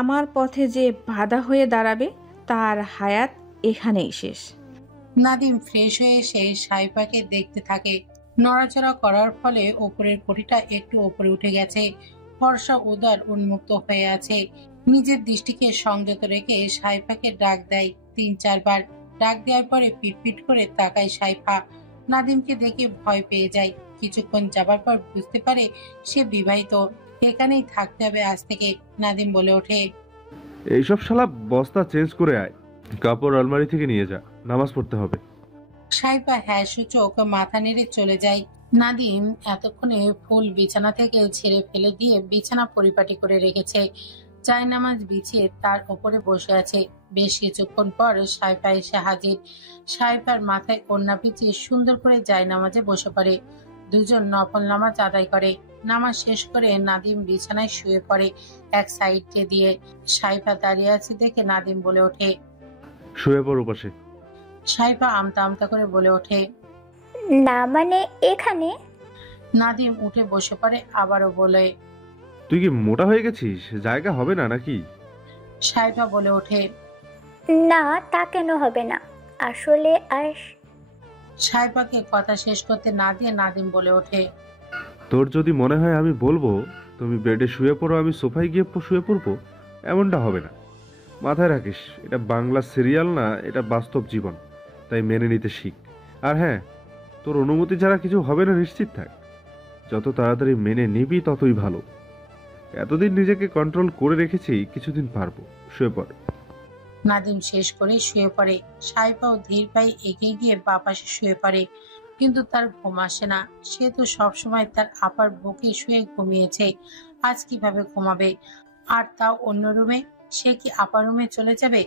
আমার পথে যে বাধা হয়ে দাঁড়াবে তার হায়াত এখানেই শেষ। নাদিম ফ্রেশ হয়ে এসে সাইফাকে দেখতে থাকে। নড়াচড়া করার ফলে ওপরের পটিটা একটু ওপরে উঠে গেছে। ফর্সা উদর উন্মুক্ত হয়ে আছে। নিজের দৃষ্টিকে সংযত রেখে সাইফাকে ডাক দেয় ৩-৪ বার। ডাক দেওয়ার পরে পিটপিট করে তাকায় সাইফা। নাদিমকে দেখে ভয় পেয়ে যায়। কিছুক্ষণ যাবার পর বুঝতে পারে সে বিবাহিত। এখানেই থাকতে হবে আজ থেকে। নাদিম বলে ওঠে, এইসব শালা বস্তা চেঞ্জ করে আয়, কাপড় আলমারি থেকে নিয়ে যা, নামাজ পড়তে হবে। সাইফা হ্যাঁ সূচক মাথা নেড়ে চলে যায়। নাদিম এতক্ষণে ফুল বিছানা থেকে ছেড়ে ফেলে দিয়ে বিছানা পরিপাটি করে রেখেছে। জায়নামাজ বিছিয়ে তার ওপরে বসে আছে। বেশ কিছুক্ষণ পর সাইফা এসে হাজির। সাইফার মাথায় ওড়না পিছিয়ে সুন্দর করে জায়নামাজে বসে পড়ে। দুজন নফল নামাজ আদায় করে। নামাজ শেষ করে নাদিম বিছানায় শুয়ে পড়ে এক সাইডে দিয়ে। সাইফা দাঁড়িয়ে আছে দেখে নাদিম বলে ওঠে, শুয়ে পড়ো পাশে। সাইফা আমতা আমতা করে বলে ওঠে, না মানে এখানে। নাদিম উঠে বসে পড়ে আবারও বলে, তুই কি মোটা হয়ে গেছিস? জায়গা হবে না নাকি? সাইফা বলে ওঠে, না তা কেন হবে না, আসলে আর সাইফাকে কথা শেষ করতে না দিয়ে নাদিম বলে ওঠে, তোর যদি মনে হয় আমি বলবো তুমি বেডে শুয়ে পড়ো, আমি সোফায় গিয়ে শুয়ে পড়বো, এমনটা হবে না। মাথায় রাখিস, এটা বাংলা সিরিয়াল না, এটা বাস্তব জীবন, তাই মেনে নিতে শিখ। আর হ্যাঁ, তোর অনুমতি ছাড়া কিছু হবে না নিশ্চিত থাক। যত তাড়াতাড়ি মেনে নিবি ততই ভালো। এতদিন নিজেকে কন্ট্রোল করে রেখেছি, কিছুদিন পারবো। শুয়ে পড়। নাদিম শেষ করে শুয়ে পড়ে। সাইফাও ধীর পায়ে এগিয়ে গিয়ে বাঁ পাশে শুয়ে পড়ে। কিন্তু তার ঘুম আসে না। সে তো সবসময় তার আপার বুকে শুয়ে ঘুমিয়েছে, আজ কিভাবে ঘুমাবে? আর তাও অন্য রুমে। সে কি আপার রুমে চলে যাবে?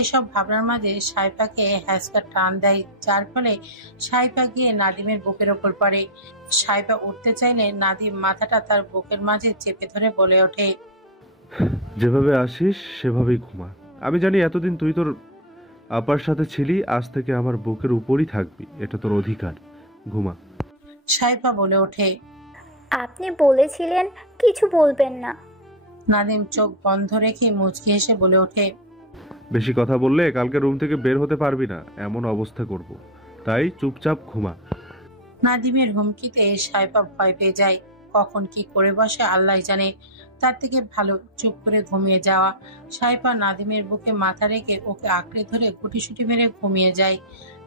এসব ভাবনার মাঝে সাইফাকে হ্যাঁচকা টান দেয়, যার ফলে সাইফা গিয়ে নাদিমের বুকের ওপর পড়ে। সাইফা উঠতে চাইলে নাদিম মাথাটা তার বুকের মাঝে চেপে ধরে বলে ওঠে, যেভাবে আসিস সেভাবেই ঘুমা। আমি জানি এতদিন তুই তোর আপার সাথে ছিলি, আজ থেকে আমার বুকের উপরই থাকবি, এটা তোর অধিকার। ঘুমা। সাইফা বলে ওঠে। আপনি বলেছিলেন কিছু বলবেন না। নাদিম চোখ বন্ধ রেখে মুচকি হেসে বলে ওঠে, বেশি কথা বললে কালকে রুম থেকে বের হতে পারবি না, এমন অবস্থা করব। তাই চুপচাপ ঘুমা। নাদিমের হুমকিতে সাইফা ভয় পেয়ে যায়। কখন কি করে বসে আল্লাহ জানে। তার থেকে ভালো চুপ করে ঘুমিয়ে যাওয়া। সাইফা নাদিমের বুকে মাথা রেখে ওকে আঁকড়ে ধরে গুটিসুটি মেরে ঘুমিয়ে যায়।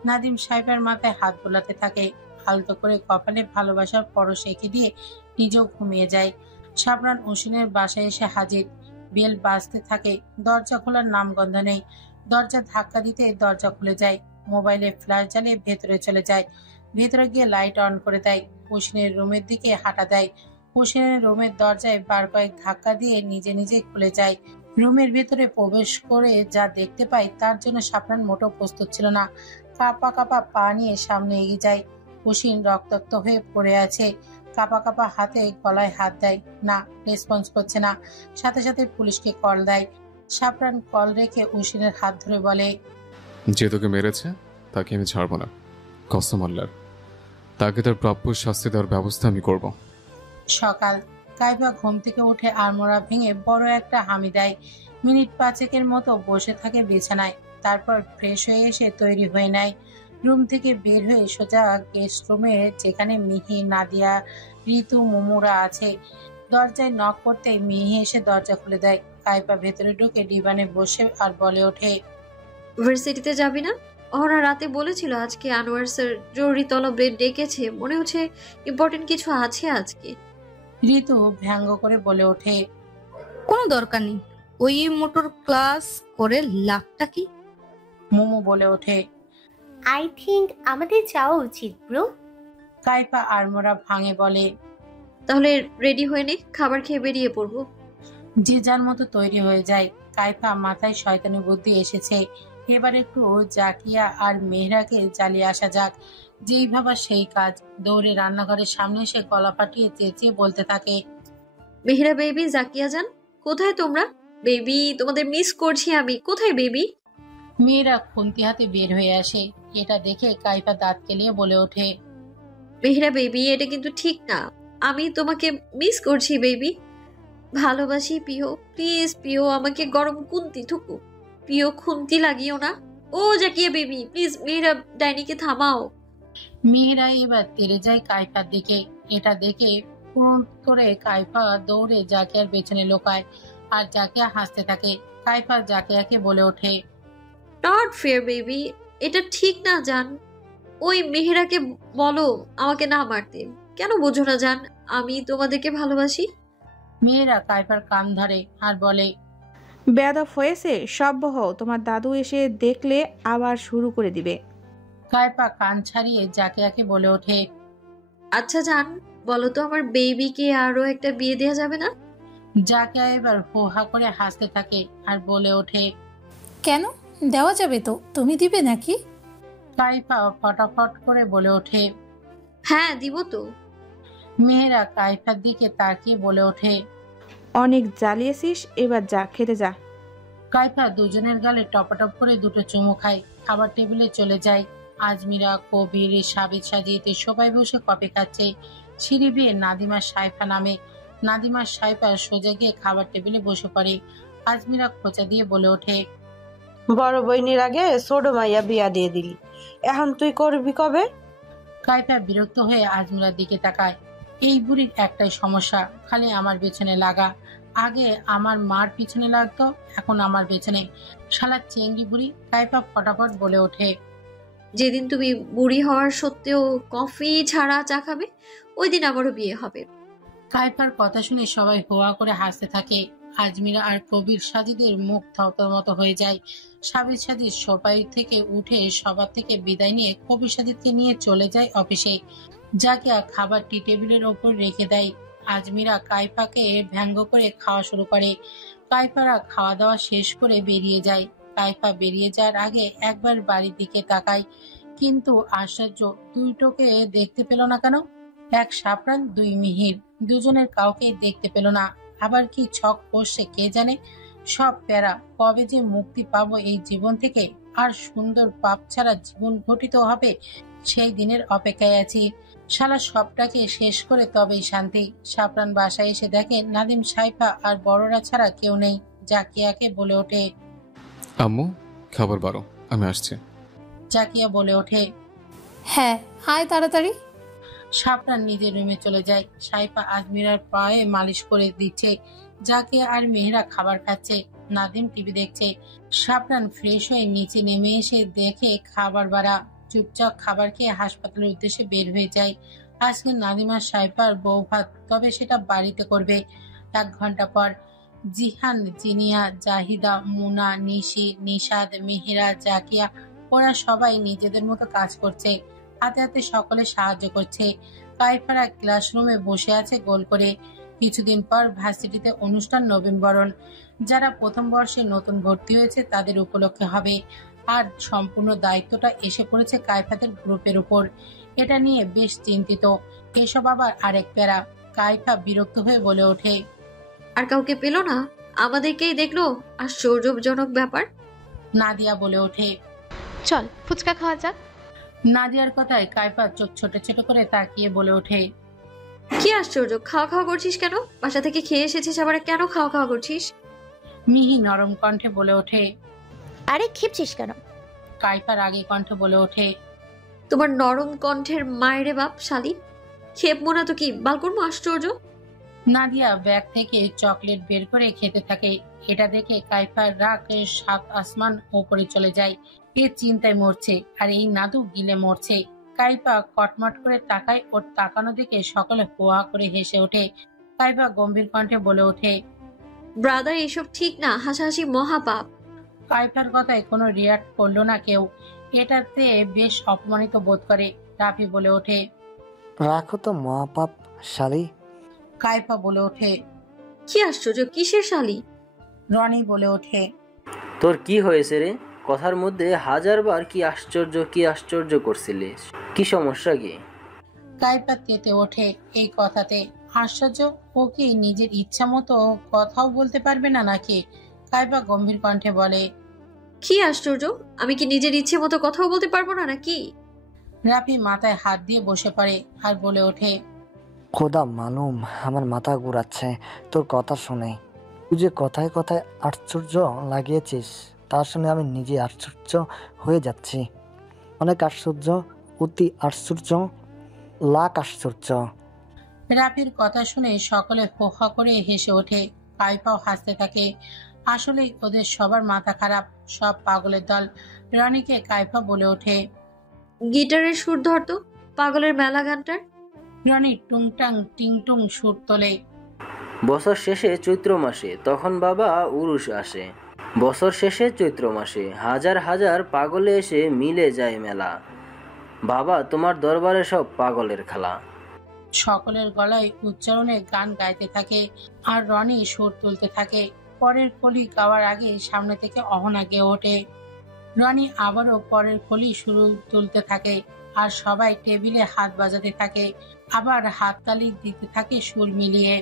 নাদিম সাইফার মাথায় হাত বোলাতে থাকে। আলতো করে কপালে ভালোবাসার পরশ এঁকে দিয়ে নিজেও ঘুমিয়ে যায়। সাবরান অসিনের বাসায় এসে হাজির। বেল বাজতে থাকে। দরজা খোলার নামগন্ধ নেই। দরজা ধাক্কা দিতে দরজা খুলে যায়। মোবাইলে ফ্ল্যাশ জ্বালিয়ে ভেতরে চলে যায়। ভেতরে গিয়ে লাইট অন করে দেয়। হোসেনের রুমের দিকে হাঁটা দেয়। হোসেনের রুমের দরজায় বার কয়েক ধাক্কা দিয়ে নিজে নিজে খুলে যায়। রুমের ভেতরে প্রবেশ করে যা দেখতে পায় তার জন্য সাবরান মোটেও প্রস্তুত ছিল না। কাঁপা কাঁপা পা নিয়ে সামনে এগিয়ে যায়। হোসেন রক্তাক্ত হয়ে পড়ে আছে। কাঁপা কাঁপা হাতে গলায় হাত দেয়। না, রেসপন্স করছে না। সাথে সাথে পুলিশকে কল দেয়। সাবরান কল রেখে হোসেনের হাত ধরে বলে, যে তোকে মেরেছে তাকে আমি ছাড়বো না, কসম আল্লাহর। তাকে তার প্রাপ্য শাস্তি দেওয়ার ব্যবস্থা আমি করব। সকাল। কাইফা ঘুম থেকে উঠে আড়মোড়া ভেঙে বড় একটা হামি দেয়। মিনিট ৫ মতো বসে থাকে বিছানায়। তারপর ফ্রেশ হয়ে এসে তৈরি হয়ে নেয়। রুম থেকে বের হয়ে সোজা গেস্ট রুমে, যেখানে মিহি, নাদিয়া, ঋতু, মুমুরা আছে। দরজায় নক করতেই মিহি এসে দরজা খুলে দেয়। কাইফা ভেতরে ঢুকে ডিভানে বসে আর বলে ওঠে, ভার্সিটিতে যাবি না? ওরা রাতে বলেছিল আজকে আনোয়ার স্যার জরুরি তলবে ডেকেছে, মনে হচ্ছে ইম্পর্টেন্ট কিছু আছে আজকে। ঋতু ব্যঙ্গ করে বলে ওঠে, কোনো দরকার নেই, ওই মোটর ক্লাস করে লাভটা কি? মুমু বলে ওঠে, আই থিঙ্ক আমাদের যাওয়া উচিত ব্রো। কাইফা আড়মোড়া ভাঙে বলে, তাহলে রেডি হয়ে নে, খাবার খেয়ে বেরিয়ে পড়বো। যে যার মতো তৈরি হয়ে যায়। কাইফা মাথায় শয়তানি বুদ্ধি এসেছে। এবার একটু জাকিয়া আর মেহরাকে জ্বালিয়ে আসা যাক। যেই ভাবা সেই কাজ। দৌড়ে রান্নাঘরের সামনে এসে গলা ফাটিয়ে চেঁচিয়ে বলতে থাকে, মেহরা বেবি, জাকিয়া যান, কোথায় তোমরা? বেবি, তোমাদের মিস করছি আমি, কোথায় বেবি? মেয়েরা খুন্তি হাতে বের হয়ে আসে। এটা দেখে কাইফা দাঁত কেলিয়ে বলে ওঠে, মেহরা বেবি, এটা কিন্তু ঠিক না, আমি তোমাকে মিস করছি বেবি। ভালোবাসি প্রিয়, প্লিজ প্রিয়, আমাকে গরম কুন্তি থুকু, প্রিয় খুন্তি লাগিও না। ও জাকিয়া বেবি, প্লিজ মেয়েরা ডাইনিকে থামাও। মেয়েরা এবার তেড়ে যায় কাইফার দিকে। এটা দেখে ফুরুন করে কাইফা দৌড়ে জাকিয়ার পেছনে লোকায়, আর জাকিয়া হাসতে থাকে। কাইফা জাকিয়াকে বলে ওঠে, নট ফেয়ার বেবি, এটা ঠিক না জান। ওই মেহেরাকে বলো আমাকে না মারতে। কেন বোঝো না জান, আমি তোমাদেরকে ভালোবাসি। মেয়েরা কাইফার কান ধরে আর বলে, বেয়াদব হয়েছে, সভ্য হও, তোমার দাদু এসে দেখলে আবার শুরু করে দিবে। কাইফা কান ছাড়িয়ে জাকিয়াকে বলে ওঠে, আচ্ছা জান, বলো তো আমার বেবিকে আরো একটা বিয়ে দেওয়া যাবে না? জাকিয়া এবার হো হা করে হাসতে থাকে আর বলে ওঠে, কেন, দেওয়া যাবে তো, তুমি দিবে নাকি? কাইফা ফটাফট করে বলে ওঠে। হ্যাঁ দিব তো। মেয়েরা কাইফার দিকে তাকিয়ে বলে ওঠে, অনেক জ্বালিয়েছিস, এবার যা খেতে যা। কাইফা দুজনের গালে টপাটপ করে দুটো চুমু খায়। খাবার টেবিলে চলে যায়। আজমিরা, কবির, সাবিত, সাজিয়েতে সবাই বসে কফি খাচ্ছে। সিঁড়ি বেয়ে নাদিমা সাইফা নামে। নাদিমা সাইফা সোজা গিয়ে খাবার টেবিলে বসে পড়ে। আজমিরা খোঁচা দিয়ে বলে ওঠে, বড় বইনির আগে ছোট মাইয়া বিয়া দিয়ে দিলি, এখন তুই করবি কবে? কাইফা বিরক্ত হয়ে আজমিরার দিকে তাকায়। এই বুড়ির একটাই সমস্যা, খালি আমার পেছনে লাগা। আগে আমার মার পিছনে লাগতো, এখন আমার পেছনে। শালা চেঙ্গি বুড়ি। কাইফা ফটাফট বলে ওঠে, যেদিন তুমি বুড়ি হওয়ার সত্ত্বেও কফি ছাড়া চা খাবে, ওই দিন আমারও বিয়ে হবে। কাইফার কথা শুনে সবাই হোয়া করে হাসতে থাকে। আজমিরা আর কবির সাজিদের মুখ থতমত হয়ে যায়। সাবির সাজিদ সোফায় থেকে উঠে সবার থেকে বিদায় নিয়ে কবির সাজিদকে নিয়ে চলে যায় অফিসে। জাকিয়া খাবার টি টেবিলের ওপর রেখে দেয়। আজমিরা কাইফাকে ব্যঙ্গ করে খাওয়া শুরু করে। কাইফারা খাওয়া দাওয়া শেষ করে বেরিয়ে যায়। কাইফা বেরিয়ে যাওয়ার আগে একবার বাড়ির দিকে তাকায়, কিন্তু আশ্চর্য, দুইটোকে দেখতে পেল না কেন? এক সাপরান, দুই মিহির, দুজনের কাউকে দেখতে পেল না। আবার কি ছক কষছে কে জানে। সব প্যারা, কবে যে মুক্তি পাবো এই জীবন থেকে, আর সুন্দর পাপ ছাড়া জীবন গঠিত হবে, সেই দিনের অপেক্ষায় আছি। শালা সবটাকে শেষ করে তবেই শান্তি। সাপরান বাসায় এসে দেখে নাদিম, সাইফা আর বড়রা ছাড়া কেউ নেই। জাকিয়াকে বলে ওঠে, আম্মু খাবার বারো, আমি আসছি। জাকিয়া বলে ওঠে, হ্যাঁ আয় তাড়াতাড়ি। সাপরান নিজের রুমে চলে যায়। সাইফা আজমিরার পায়ে মালিশ করে দিচ্ছে। জাকিয়া আর মেহেরা খাবার খাচ্ছে। নাদিম টিভি দেখছে। সাপরান ফ্রেশ হয়ে নিচে নেমে এসে দেখে খাবার বাড়া। চুপচাপ খাবার খেয়ে হাসপাতালের উদ্দেশ্যে বের হয়ে যায়। আজকে নাদিমা সাইফার বউ ভাত, তবে সেটা বাড়িতে করবে। 1 ঘন্টা পর জিহান, জিনিয়া, জাহিদা, মুনা, নিশি, নিশাদ, মেহেরা, জাকিয়া ওরা সবাই নিজেদের মতো কাজ করছে। হাতে হাতে সকলে সাহায্য করছে। কাইফারা ক্লাসরুমে বসে আছে গোল করে। কিছুদিন পর ভার্সিটিতে অনুষ্ঠান, নবীনবরণ। যারা প্রথম বর্ষে নতুন ভর্তি হয়েছে তাদের উপলক্ষে হবে। আর সম্পূর্ণ দায়িত্বটা এসে পড়েছে কাইফাদের গ্রুপের উপর। এটা নিয়ে বেশ চিন্তিত। এসব আবার আরেক প্যারা। কাইফা বিরক্ত হয়ে বলে ওঠে, আর কাউকে পেল না, আমাদেরকেই দেখলো, আশ্চর্যজনক ব্যাপার। নাদিয়া বলে ওঠে, চল ফুচকা খাওয়া যাক। নাদিয়ার কথায় কাইফা চোখ ছোট ছোট করে তাকিয়ে বলে ওঠে, কি আশ্চর্য, খাওয়া খাওয়া করছিস কেন? বাসা থেকে খেয়ে এসেছিস, আবার কেন খাওয়া খাওয়া করছিস? মিহি নরম কণ্ঠে বলে ওঠে। আরে খেপছিস কেন? কাইফা রাগী কণ্ঠে বলে ওঠে, তোমার নরম কণ্ঠের মায়েরে বাপ শালি, খেপবো না তো কি বাল করবো? আশ্চর্য। নাদিয়া ব্যাগ থেকে চকলেট বের করে খেতে থাকে। এটা দেখে কাইফার রাগ 7 আসমান ওপরে চলে যায়। এ চিন্তায় মরছে, আর এই নাদু গিলে মরছে। কাইফা কটমট করে তাকায়। ওর তাকানো দেখে সকলে হোয়া করে হেসে ওঠে। কাইফা গম্ভীর কণ্ঠে বলে ওঠে, ব্রাদার এসব ঠিক না, হাসাহাসি মহাপাপ। কাইফার কথায় কোনো রিয়াক্ট করলো না কেউ। এটাতে বেশ অপমানিত বোধ করে। রাফি বলে ওঠে, রাখো তো মহাপাপ শালি। কাইফা বলে ওঠে, কি আশ্চর্য, কিসের শালি? রনি বলে ওঠে, তোর কি হয়েছে রে? কথার মধ্যে 1000বার কি আশ্চর্য করছিলিস, কি সমস্যা কি? কাইফা তেতে ওঠে এই কথাতে। আশ্চর্য, ও কি নিজের ইচ্ছা মতো কথাও বলতে পারবে না নাকি? কাইফা গম্ভীর কণ্ঠে বলে, কি আশ্চর্য, আমি কি নিজের ইচ্ছে মতো কথাও বলতে পারবো না নাকি? রাফি মাথায় হাত দিয়ে বসে পড়ে আর বলে ওঠে, খোদা মালুম আমার মাথা ঘুরাচ্ছে তোর কথা শুনে। তুই যে কথায় কথায় আশ্চর্য লাগিয়েছিস তা শুনে আমি নিজে আশ্চর্য হয়ে যাচ্ছি। অনেক আশ্চর্য, অতি আশ্চর্য, লাখ আশ্চর্য। রাফির কথা শুনে সকলে হো হা করে হেসে ওঠে। কাইফাও হাসতে থাকে। আসলেই ওদের সবার মাথা খারাপ, সব পাগলের দল। রনিকে কাইফা বলে ওঠে, গিটারের সুর ধরতো পাগলের মেলা গানটার। রনি টুংটাং টিংটুং সুর তোলে। বছর শেষে চৈত্র মাসে তখন বাবা উরুষ আসে। বছর শেষে চৈত্র মাসে হাজার হাজার পাগলে এসে মিলে যায় মেলা। বাবা তোমার দরবারে সব পাগলের খেলা। সকলের গলায় উচ্চারণে গান গাইতে থাকে আর রনি সুর তুলতে থাকে। পরের কলি গাওয়ার আগে সামনে থেকে অহনা গেয়ে ওঠে। রনি আবারও পরের কলি শুরু তুলতে থাকে আর সবাই টেবিলে হাত বাজাতে থাকে, আবার হাততালি দিতে থাকে সুর মিলিয়ে।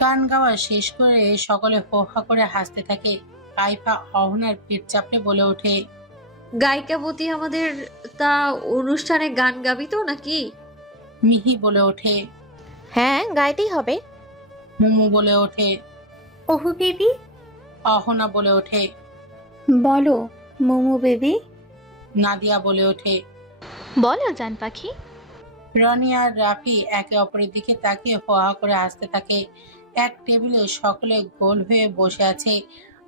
গান গাওয়া শেষ করে সকলে হো হা করে হাসতে থাকে। কাইফা অহনার পেট চাপড়ে বলে ওঠে, গায়িকাবতী আমাদের, তা অনুষ্ঠানে গান গাবি তো নাকি? মিহি বলে ওঠে, হ্যাঁ গাইতেই হবে। মুমু বলে ওঠে, ওহু বেবি। অহনা বলে ওঠে, বলো মোমো বেবি। নাদিয়া বলে ওঠে, বলো জান পাখি। রনি আর রাফি একে অপরের দিকে তাকিয়ে হো হা করে হাসতে থাকে। এক টেবিলে সকলে গোল হয়ে বসে আছে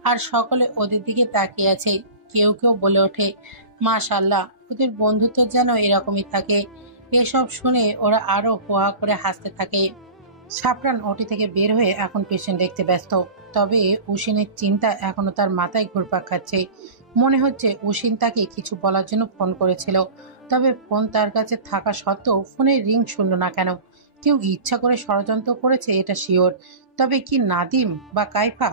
আর সকলে ওদের দিকে তাকিয়ে আছে। কেউ কেউ বলে ওঠে, মাশাআল্লাহ, ওদের বন্ধুত্ব যেন এরকমই থাকে। এসব শুনে ওরা আরো হো হা করে হাসতে থাকে। সাফরান ওটি থেকে বের হয়ে এখন পেশেন্ট দেখতে ব্যস্ত। তবে উশিনের চিন্তা এখনো তার মাথায় ঘুরপাক খাচ্ছে। মনে হচ্ছে উশিন তাকে কিছু বলার জন্য ফোন করেছিল, তবে ফোন তার কাছে থাকা সত্ত্বেও ফোনের রিং শুনল না কেন। কেউ ইচ্ছা করে ষড়যন্ত্র করেছে এটা শিওর। তবে কি নাদিম বা কাইফা?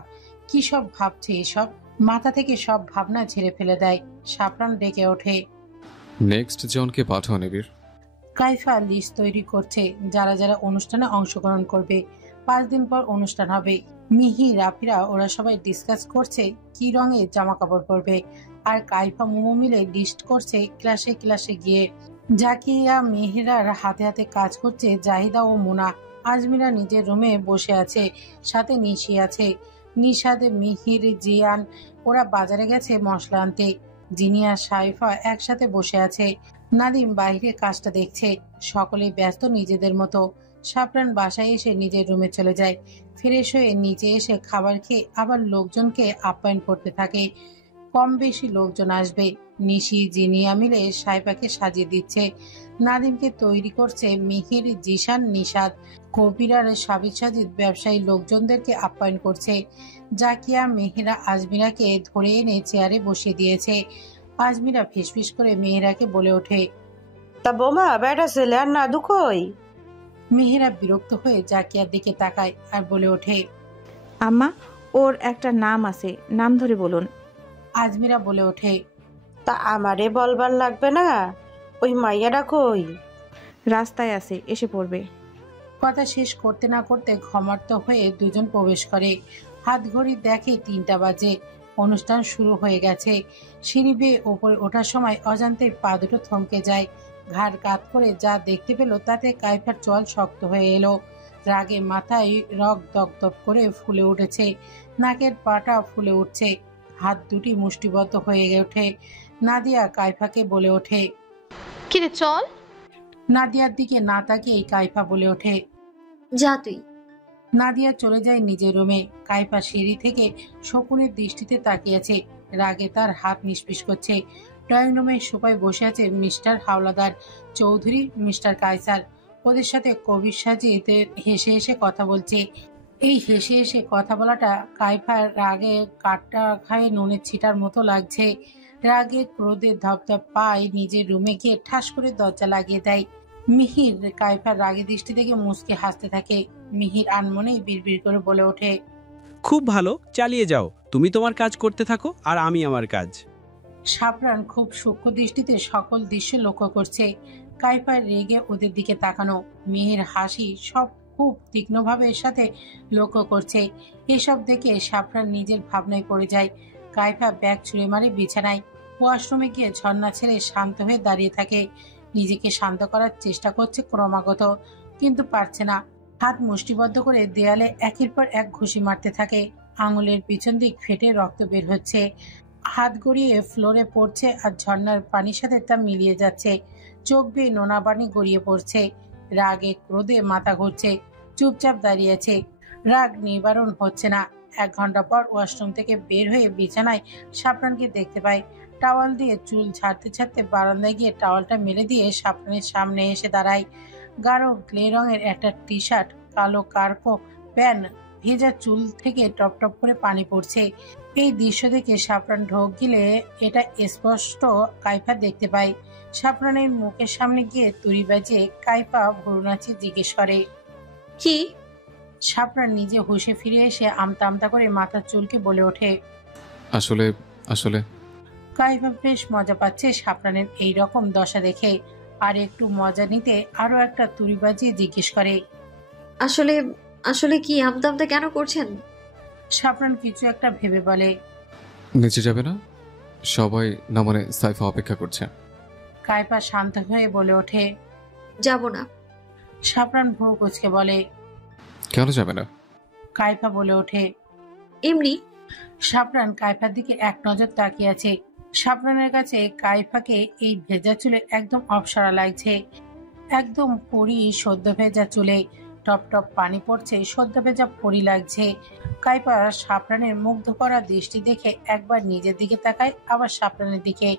কি সব ভাবছে এসব? মাথা থেকে সব ভাবনা ঝেড়ে ফেলে দেয়। সাফরান ডেকে ওঠে, নেক্সট জনকে পাঠাও নিবিড়। কাইফা লিস্ট তৈরি করছে যারা যারা অনুষ্ঠানে অংশগ্রহণ করবে। 5 দিন পর অনুষ্ঠান হবে। মিহি রাফিরা ওরা সবাই ডিসকাস করছে কি রঙের জামা কাপড় পরবে। আর কাইফা মোমো মিলে লিস্ট করছে ক্লাসে ক্লাসে গিয়ে। জাকিয়া মেহেরার হাতে হাতে কাজ করছে জাহিদা ও মুনা। আজমিরা নিজের রুমে বসে আছে, সাথে নিশি আছে। নিশাদে মিহির জিয়ান ওরা বাজারে গেছে মশলা আনতে। জিনিয়া সাইফা একসাথে বসে আছে। নাদিম বাইরে কাজটা দেখছে। সকলেই ব্যস্ত নিজেদের মতো। সাফরান বাসায় এসে নিজের রুমে চলে যায়। ফ্রেশ হয়ে নিচে এসে খাবার খেয়ে আবার লোকজনকে আপ্যায়ন করতে থাকে। কম বেশি লোকজন আসবে। নিশি জিনিয়া মিলে সাইফাকে সাজিয়ে দিচ্ছে। নাদিমকে তৈরি করছে মিহির, জিশান, নিশাদ। কবিরার সাবিত সাজিদ ব্যবসায়ী লোকজনদেরকে আপ্যায়ন করছে। জাকিয়া মেহেরা আজমিরাকে ধরে এনে চেয়ারে বসিয়ে দিয়েছে। আজমিরা ফিসফিস করে মেহেরাকে বলে ওঠে, তা বোমা বেটা ছেলে আর নাদু কই? মেহেরা বিরক্ত হয়ে জাকিয়ার দিকে তাকায় আর বলে ওঠে, আম্মা, ওর একটা নাম আছে, নাম ধরে বলুন। আজমিরা বলে ওঠে, তা আমারে বলবার লাগবে না? ওই মাইয়াটা কই? রাস্তায় আছে, এসে পড়বে। কথা শেষ করতে না করতে ঘমার্ত হয়ে দুজন প্রবেশ করে। হাত ঘড়ি দেখে 3টা বাজে। অনুষ্ঠান শুরু হয়ে গেছে। সিঁড়ি বেয়ে ওপরে ওঠার সময় অজান্তে পা দুটো থমকে যায়। ঘাড় কাত করে যা দেখতে পেল তাতে কাইফার চোয়াল শক্ত হয়ে এলো। রাগে মাথায় রক দপদপ করে ফুলে উঠেছে। নাকের পাটা ফুলে উঠছে। হাত দুটি মুষ্টিবদ্ধ হয়ে ওঠে। নাদিয়া কাইফাকে বলে ওঠে, কিরে চল। নাদিয়ার দিকে না তাকিয়ে কাইফা বলে ওঠে, যা তুই। নাদিয়া চলে যায় নিজের রুমে। কাইফা সিঁড়ি থেকে শকুনের দৃষ্টিতে তাকিয়েছে। রাগে তার হাত নিষ্পিস করছে। ড্রয়িং রুমে সোফায় বসে আছে মিস্টার হাওলাদার চৌধুরী, মিস্টার কায়সার। ওদের সাথে কবির সাজিয়ে হেসে হেসে কথা বলছে। এই হেসে হেসে কথা বলাটা কাইফার রাগে কাটটা খায় নুনের ছিটার মতো লাগছে। রাগে ক্রোধে ধপধপ পায় নিজের রুমে গিয়ে ঠাস করে দরজা লাগিয়ে দেয়। মিহির কাইফার রাগে দৃষ্টি থেকে মুচকে হাসতে থাকে। মিহির আনমনেই বিড়বিড় করে বলে ওঠে, খুব ভালো, চালিয়ে যাও। তুমি তোমার কাজ করতে থাকো আর আমি আমার কাজ। সাফরান খুব সূক্ষ্ম দৃষ্টিতে সকল দৃশ্য লক্ষ্য করছে। কাইফার রেগে ওদের দিকে তাকানো, মিহির হাসি সব খুব তীক্ষ্ণভাবে এর সাথে লক্ষ্য করছে। এসব দেখে সাফরান নিজের ভাবনায় পড়ে যায়। কাইফা ব্যাগ ছুঁড়ে মারে বিছানায়। ওয়াশরুমে গিয়ে ঝর্ণা ছেড়ে শান্ত হয়ে দাঁড়িয়ে থাকে। নিজেকে শান্ত করার চেষ্টা করছে ক্রমাগত। কিন্তু পারছে না। হাত মুষ্টিবদ্ধ করে দেয়ালে একের পর এক ঘুষি মারতে থাকে। আঙুলের পিছন দিক ফেটে রক্ত বের হচ্ছে। হাত গড়িয়ে ফ্লোরে পড়ছে আর ঝর্ণার পানির সাথে তা মিলিয়ে যাচ্ছে। চোখ বেয়ে নোনা পানি গড়িয়ে পড়ছে। রাগে ক্রোধে মাথা ঘুরছে। চুপচাপ দাঁড়িয়েছে। রাগ নিবারণ হচ্ছে না। 1 ঘন্টা পর ওয়াশরুম থেকে বের হয়ে বিছানায় সাফরানকে দেখতে পায়। টাওয়াল দিয়ে চুল ঝাড়তে ঝাড়তে বারান্দায় গিয়ে টাওয়ালটা মেলে দিয়ে সাফরানের সামনে এসে দাঁড়ায়। গাঢ় গ্রে রঙের একটা টি শার্ট, কালো কার্গো প্যান্ট, ভেজা চুল থেকে টপ টপ করে পানি পড়ছে। এই দৃশ্য দেখে সাফরান ঢোক গিলে এটা স্পষ্ট কাইফা দেখতে পায়। সাফরানের মুখের সামনে গিয়ে তুড়ি বাজিয়ে কাইফা ভুরু নাচিয়ে জিজ্ঞেস করে, কি? সাফরান নিজে হুঁশে ফিরে এসে আমতা আমতা করে মাথার চুলকে বলে ওঠে, আসলে আসলে কাইফা বেশ মজা পাচ্ছে সাফরানের এই রকম দশা দেখে। আর একটু মজা নিতে আরো একটা তুড়ি বাজিয়ে জিজ্ঞেস করে, আসলে আসলে কি আমতা আমতা কেন করছেন? সাফরান কিছু একটা ভেবে বলে, নিচে যাবে না? সবাই না মানে সাইফা অপেক্ষা করছে। কাইফা শান্ত হয়ে বলে ওঠে, যাব না। সাফরান ভুরু কুঁচকে বলে, কেন যাবে না? কাইফা বলে ওঠে, এমনি। সাফরান কাইফার দিকে এক নজর তাকিয়ে আছে। সাফরানের কাছে কাইফাকে এই ভেজা চুলে একদম অপসরা লাগছে। একদম পরি সদ্য ভেজা চুলে টপ টপ পানি পড়ছে, সদ্য ভেজা পরি লাগছে। কাইফা সাফরানের মুগ্ধ করা দৃষ্টি দেখে একবার নিজের দিকে তাকায়, আবার সাফরানের দিকে।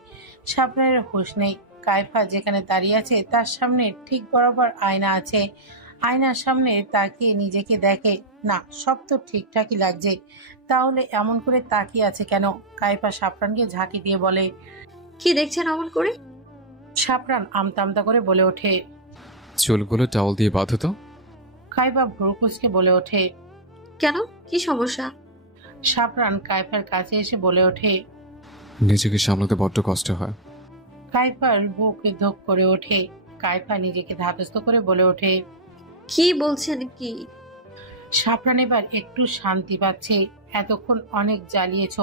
সাফরানের হুঁশ নেই। কাইফা যেখানে দাঁড়িয়ে আছে তার সামনে ঠিক বরাবর আয়না আছে। আয়নার সামনে তাকিয়ে নিজেকে দেখে, না সব তো ঠিকঠাকই লাগছে, তাহলে এমন করে তাকিয়ে আছে কেন? কাইফা সাফরানকে ঝাঁকি দিয়ে বলে, কি দেখছেন অমন করে? সাফরান আমতা আমতা করে বলে ওঠে, চুলগুলো টাওয়াল দিয়ে বাঁধো তো। কাইফা ভুরু কুঁচকে বলে ওঠে, কেন, কি সমস্যা? সাফরান কাইফার কাছে এসে বলে ওঠে, নিজেকে সামলাতে বড্ড কষ্ট হয়। কাইফার বুক ধক করে ওঠে। কাইফা নিজেকে ধাতস্থ করে বলে ওঠে, কি বলছেন কি? সাফরান এবার একটু শান্তি পাচ্ছে। এতক্ষণ অনেক জ্বালিয়েছ,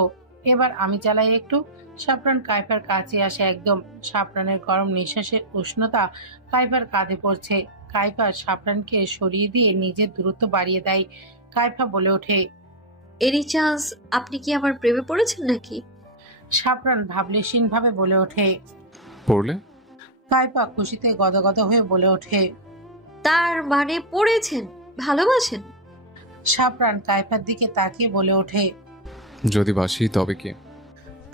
এবার আমি জ্বালাই একটু। সাফরান কাইফার কাছে আসে একদম। সাফরানের গরম নিঃশ্বাসের উষ্ণতা কাইফার কাঁধে পড়ছে। কাইফা সাফরানকে সরিয়ে দিয়ে নিজের দূরত্ব বাড়িয়ে দেয়। কাইফা বলে ওঠে, এনি চান্স আপনি কি আমার প্রেমে পড়েছেন নাকি? সাফরান ভাবলেশীন ভাবে বলে ওঠে, পড়লে? কাইফা খুশিতে গদগদ হয়ে বলে ওঠে, তার মানে পড়েছেন, ভালোবাসেন? সাফরান কাইফার দিকে তাকিয়ে বলে ওঠে, যদি বাসি তবে কি?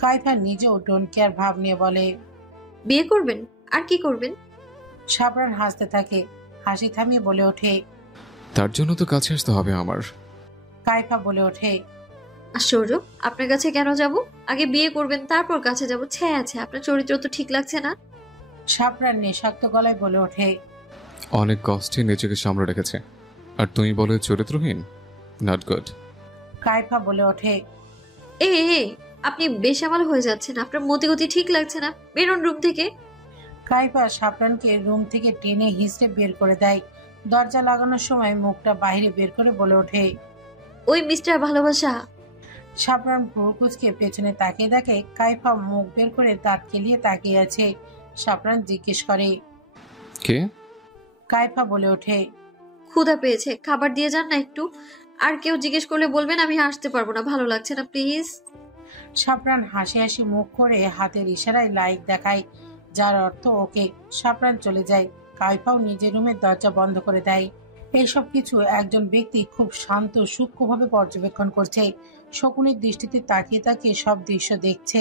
কাইফা নিজেও ডোন্ট কেয়ার ভাব নিয়ে বলে, বিয়ে করবেন? আর কি করবেন? সাফরান হাসতে থাকে। হাসি থামিয়ে বলে ওঠে, তার জন্য তো কাছে আসতে হবে আমার। কাইফা বলে ওঠে, আশ্চর্য, আপনার কাছে কেন যাব? আগে বিয়ে করবেন তারপর কাছে যাব। ছেয়ে আছে, আপনার চরিত্র তো ঠিক লাগছে না। সাফরান নেশাক্ত গলায় বলে ওঠে, অনেক কষ্টে নিজেকে সামলে রেখেছে, আর তুমি বলে চরিত্রহীন? Not good. কাইফা বলে ওঠে, এ আপনি বেসামাল হয়ে যাচ্ছেন, আপনার মতিগতি ঠিক লাগছে না, বেরোন রুম থেকে। কাইফা সাফরানকে রুম থেকে টেনে হিঁচড়ে বের করে দেয়। দরজা লাগানোর সময় মুখটা বাইরে বের করে বলে ওঠে, ওই মিস্টার ভালোবাসা। সাফরান ভুরু কুঁচকে পেছনে তাকিয়ে দেখে কাইফা মুখ বের করে দাঁত কেলিয়ে তাকিয়ে আছে। সাফরান জিজ্ঞেস করে, কে? কাইফা বলে ওঠে, ক্ষুধা পেয়েছে, খাবার দিয়ে যান না একটু। আর কেউ জিজ্ঞেস করলে বলবেন আমি আসতে পারবো না, ভালো লাগছে না, প্লিজ। সাফরান হাসি হাসি মুখ করে হাতের ইশারায় লাইক দেখায়, যার অর্থ ওকে। সাফরান চলে যায়। কাইফাও নিজের রুমের দরজা বন্ধ করে দেয়। এইসব কিছু একজন ব্যক্তি খুব শান্ত সূক্ষ্মভাবে পর্যবেক্ষণ করছে। শকুনির দৃষ্টিতে তাকিয়ে তাকিয়ে সব দৃশ্য দেখছে।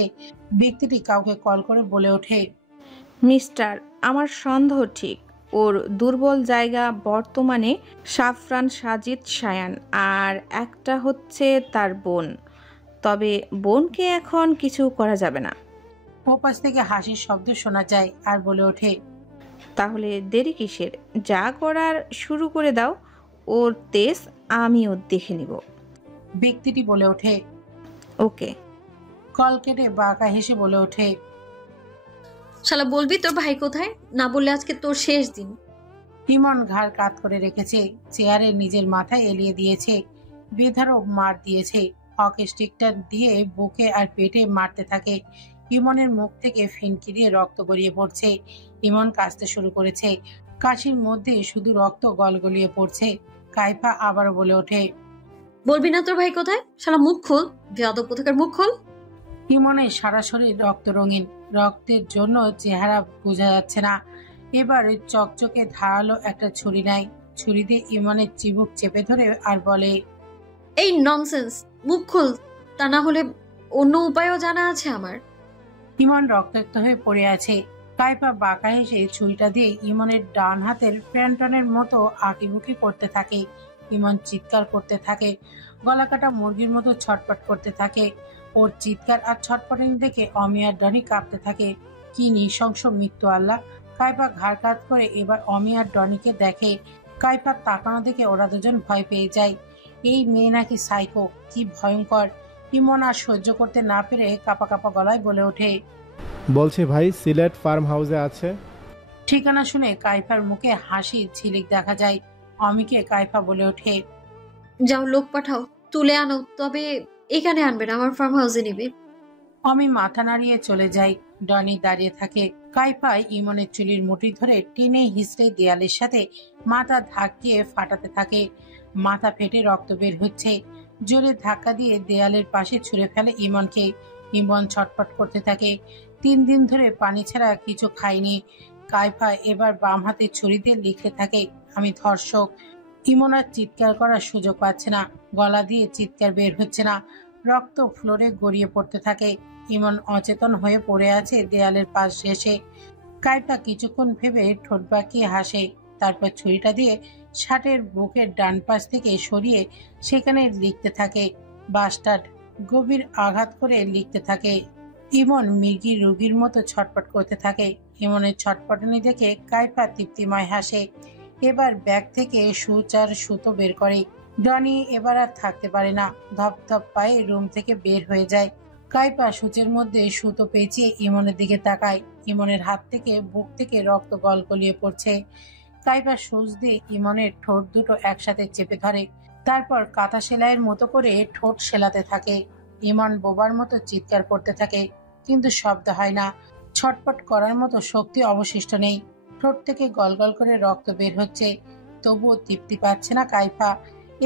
ব্যক্তিটি কাউকে কল করে বলে ওঠে, মিস্টার, আমার সন্দেহ ঠিক। ওর দুর্বল জায়গা বর্তমানে সাফরান, সাজিদ, সায়ান, আর একটা হচ্ছে তার বোন। তবে বোনকে এখন কিছু করা যাবে না। ওপাশ থেকে হাসির শব্দ শোনা যায় আর বলে ওঠে, তাহলে দেরি কিসের? যা করার শুরু করে দাও। ওর তেজ আমিও দেখে নিব। ব্যক্তিটি বলে ওঠে, ওকে। কল কেটে বাঁকা হেসে বলে ওঠে, শালা বলবি তোর ভাই কোথায়? না বললে আজকে তোর শেষ দিন। ইমন ঘাড় কাত করে রেখেছে, চেয়ারে নিজের মাথায় এলিয়ে দিয়েছে, বেধারক মার দিয়েছে। হকি স্টিকটা দিয়ে বুকে আর পেটে মারতে থাকে। ইমনের মুখ থেকে ফিনকি দিয়ে রক্ত গড়িয়ে পড়ছে। ইমন কাঁদতে শুরু করেছে। কাশির মধ্যে শুধু রক্ত গলগলিয়ে পড়ছে। কাইফা আবার বলে ওঠে, বলবি না তোর ভাই কোথায়? শালা মুখ খোল, বেয়াদব কোথাকার মুখ খোল। ইমনের সারা শরীর রক্ত রঙিন, রক্তের জন্য চেহারা বোঝা যাচ্ছে না। এবার ওই চকচকে ধারালো একটা ছুরি নেয়, ছুরি দিয়ে ইমনের চিবুক চেপে ধরে আর বলে, এই ননসেন্স, মুখ খোল, তা না হলে অন্য উপায়ও জানা আছে আমার। ইমন রক্তাক্ত হয়ে পড়ে আছে। কাইফা বাঁকা হেসে ছুরিটা দিয়ে ইমনের ডান হাতের প্যান্টনের মতো আঁকিবুকি করতে থাকে। ইমন চিৎকার করতে থাকে, গলা কাটা মুরগির মতো ছটপট করতে থাকে। ওর চিৎকার আর ছটপটানি দেখে অমি আর ডনি কাঁপতে থাকে। কি নৃশংস মৃত্যু আল্লাহ! কাইফা ঘাড় কাত করে এবার অমি আর ডনিকে দেখে। কাইফার তাকানো দেখে ওরা দুজন ভয় পেয়ে যায়। এই মেয়ে নাকি সাইকো, কি ভয়ঙ্কর! ইমন আর সহ্য করতে না পেরে কাপা কাপা গলায় বলে ওঠে, বলছি ভাই সিলেট ফার্ম হাউসে আছে। ঠিকানা শুনে কাইফার মুখে হাসির ঝিলিক দেখা যায়। অমিকে কাইফা বলে ওঠে, যাও লোক পাঠাও, তুলে আনো, তবে এখানে আনবে না, আমার ফার্ম হাউসে নিবে। অমি মাথা নাড়িয়ে চলে যায়। ডনি দাঁড়িয়ে থাকে। কাইফা ইমনের চুলির মুঠি ধরে টেনে হিসড়ে দেয়ালের সাথে মাথা ধাক্কিয়ে ফাটাতে থাকে। মাথা ফেটে রক্ত বের হচ্ছে। জোরে ধাক্কা দিয়ে দেয়ালের পাশে ছুঁড়ে ফেলে ইমনকে। ইমন ছটফট করতে থাকে। 3 দিন ধরে পানি ছাড়া কিছু খায়নি। কাইফা এবার বাম হাতে ছুরি দিয়ে লিখতে থাকে, আমি ধর্ষক। ইমন আর চিৎকার করার সুযোগ পাচ্ছে না, গলা দিয়ে চিৎকার বের হচ্ছে না। রক্ত ফ্লোরে গড়িয়ে পড়তে থাকে। ইমন অচেতন হয়ে পড়ে আছে দেয়ালের পাশ ঘেঁষে। কাইফা কিছুক্ষণ ভেবে ঠোঁট বাঁকিয়ে হাসে, তারপর ছুরিটা দিয়ে শার্টের বুকের ডান পাশ থেকে সরিয়ে সেখানে লিখতে থাকে, বাস্টার্ড। গভীর আঘাত করে লিখতে থাকে। ইমন মৃগী রোগীর মতো ছটপট করতে থাকে। ইমনের ছটপটানি দেখে কাইফা তৃপ্তিময় হাসে। এবার ব্যাগ থেকে সুচ আর সুতো বের করে। ডনি এবার আর থাকতে পারে না, ধপ ধপ পায়ে রুম থেকে বের হয়ে যায়। কাইফা সূচের মধ্যে সুতো পেঁচিয়ে ইমনের দিকে তাকায়। ইমনের হাত থেকে বুক থেকে রক্ত গলগলিয়ে পড়ছে। কাইফা সুচ দিয়ে ইমনের ঠোঁট দুটো একসাথে চেপে ধরে, তারপর কাঁথা সেলাইয়ের মতো করে ঠোঁট সেলাতে থাকে। ইমন বোবার মতো চিৎকার করতে থাকে, কিন্তু শব্দ হয় না। ছটপট করার মতো শক্তি অবশিষ্ট নেই। ঠোঁট থেকে গলগল করে রক্ত বের হচ্ছে, তবুও তৃপ্তি পাচ্ছে না কাইফা।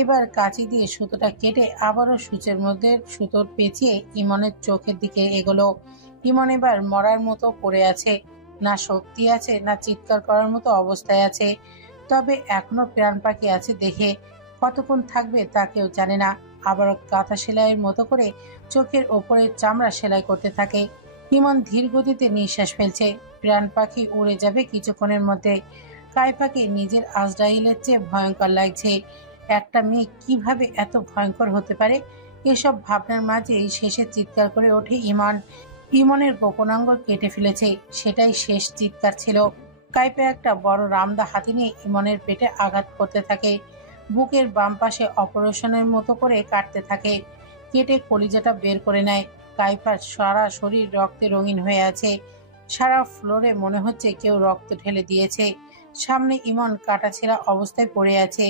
এবার কাঁচি দিয়ে সুতোটা কেটে আবারও সূচের মধ্যে সুতো পেঁচিয়ে ইমনের চোখের দিকে এগোলো। ইমন এবার মরার মতো পড়ে আছে, না শক্তি আছে না চিৎকার করার মতো অবস্থায় আছে। তবে এখনো প্রাণ পাখি আছে দেখে কতক্ষণ থাকবে তা কেউ জানে না। আবারও কাঁথা সেলাইয়ের মতো করে চোখের ওপরের চামড়া সেলাই করতে থাকে। ইমন ধীর গতিতে নিঃশ্বাস ফেলছে, প্রাণ পাখি উড়ে যাবে কিছুক্ষণের মধ্যে। কাইফাকে নিজের আজরাইলের চেয়ে ভয়ঙ্কর লাগছে। একটা মেয়ে কিভাবে এত ভয়ঙ্কর হতে পারে? এসব ভাবনার মাঝেই শেষে চিৎকার করে ওঠে ইমন। ইমনের গোপনাঙ্গ কেটে ফেলেছে, সেটাই শেষ চিৎকার ছিল। কাইফা একটা বড় রামদা হাতি নিয়ে ইমনের পেটে আঘাত করতে থাকে। বুকের বাম পাশে অপারেশনের মতো করে কাটতে থাকে। কেটে কলিজাটা বের করে নেয়। কাইফার সারা শরীর রক্তে রঙিন হয়ে আছে। সারা ফ্লোরে মনে হচ্ছে কেউ রক্ত ঢেলে দিয়েছে। সামনে ইমন কাটাছেঁড়া অবস্থায় পড়ে আছে।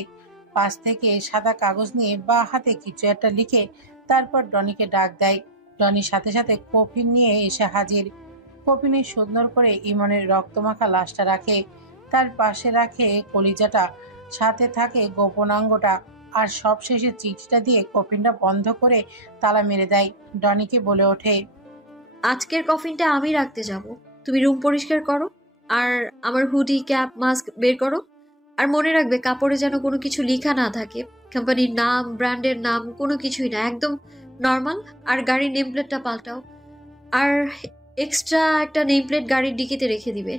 পাশ থেকে সাদা কাগজ নিয়ে বা হাতে কিছু একটা লিখে তারপর ডনিকে ডাক দেয়। ডনির সাথে সাথে কফিন নিয়ে এসে হাজির। কফিনে সুন্দর করে ইমনের রক্তমাখা লাশটা রাখে, তার পাশে রাখে কলিজাটা, সাথে থাকে গোপনাঙ্গটা, আর সবশেষে চিঠিটা দিয়ে কফিনটা বন্ধ করে তালা মেরে দেয়। ডনিকে বলে ওঠে, আজকের কফিনটা আমি রাখতে যাব, তুমি রুম পরিষ্কার করো আর আমার হুডি ক্যাপ মাস্ক বের করো। আর মনে রাখবে কাপড়ে যেন কোনো কিছু লেখা না থাকে, কোম্পানির নাম ব্র্যান্ডের নাম কোনো কিছুই না, একদম নর্মাল। আর গাড়ির নেম প্লেটটা পাল্টাও, আর এক্সট্রা একটা নেম প্লেট গাড়ির ডিকিতে রেখে দিবে।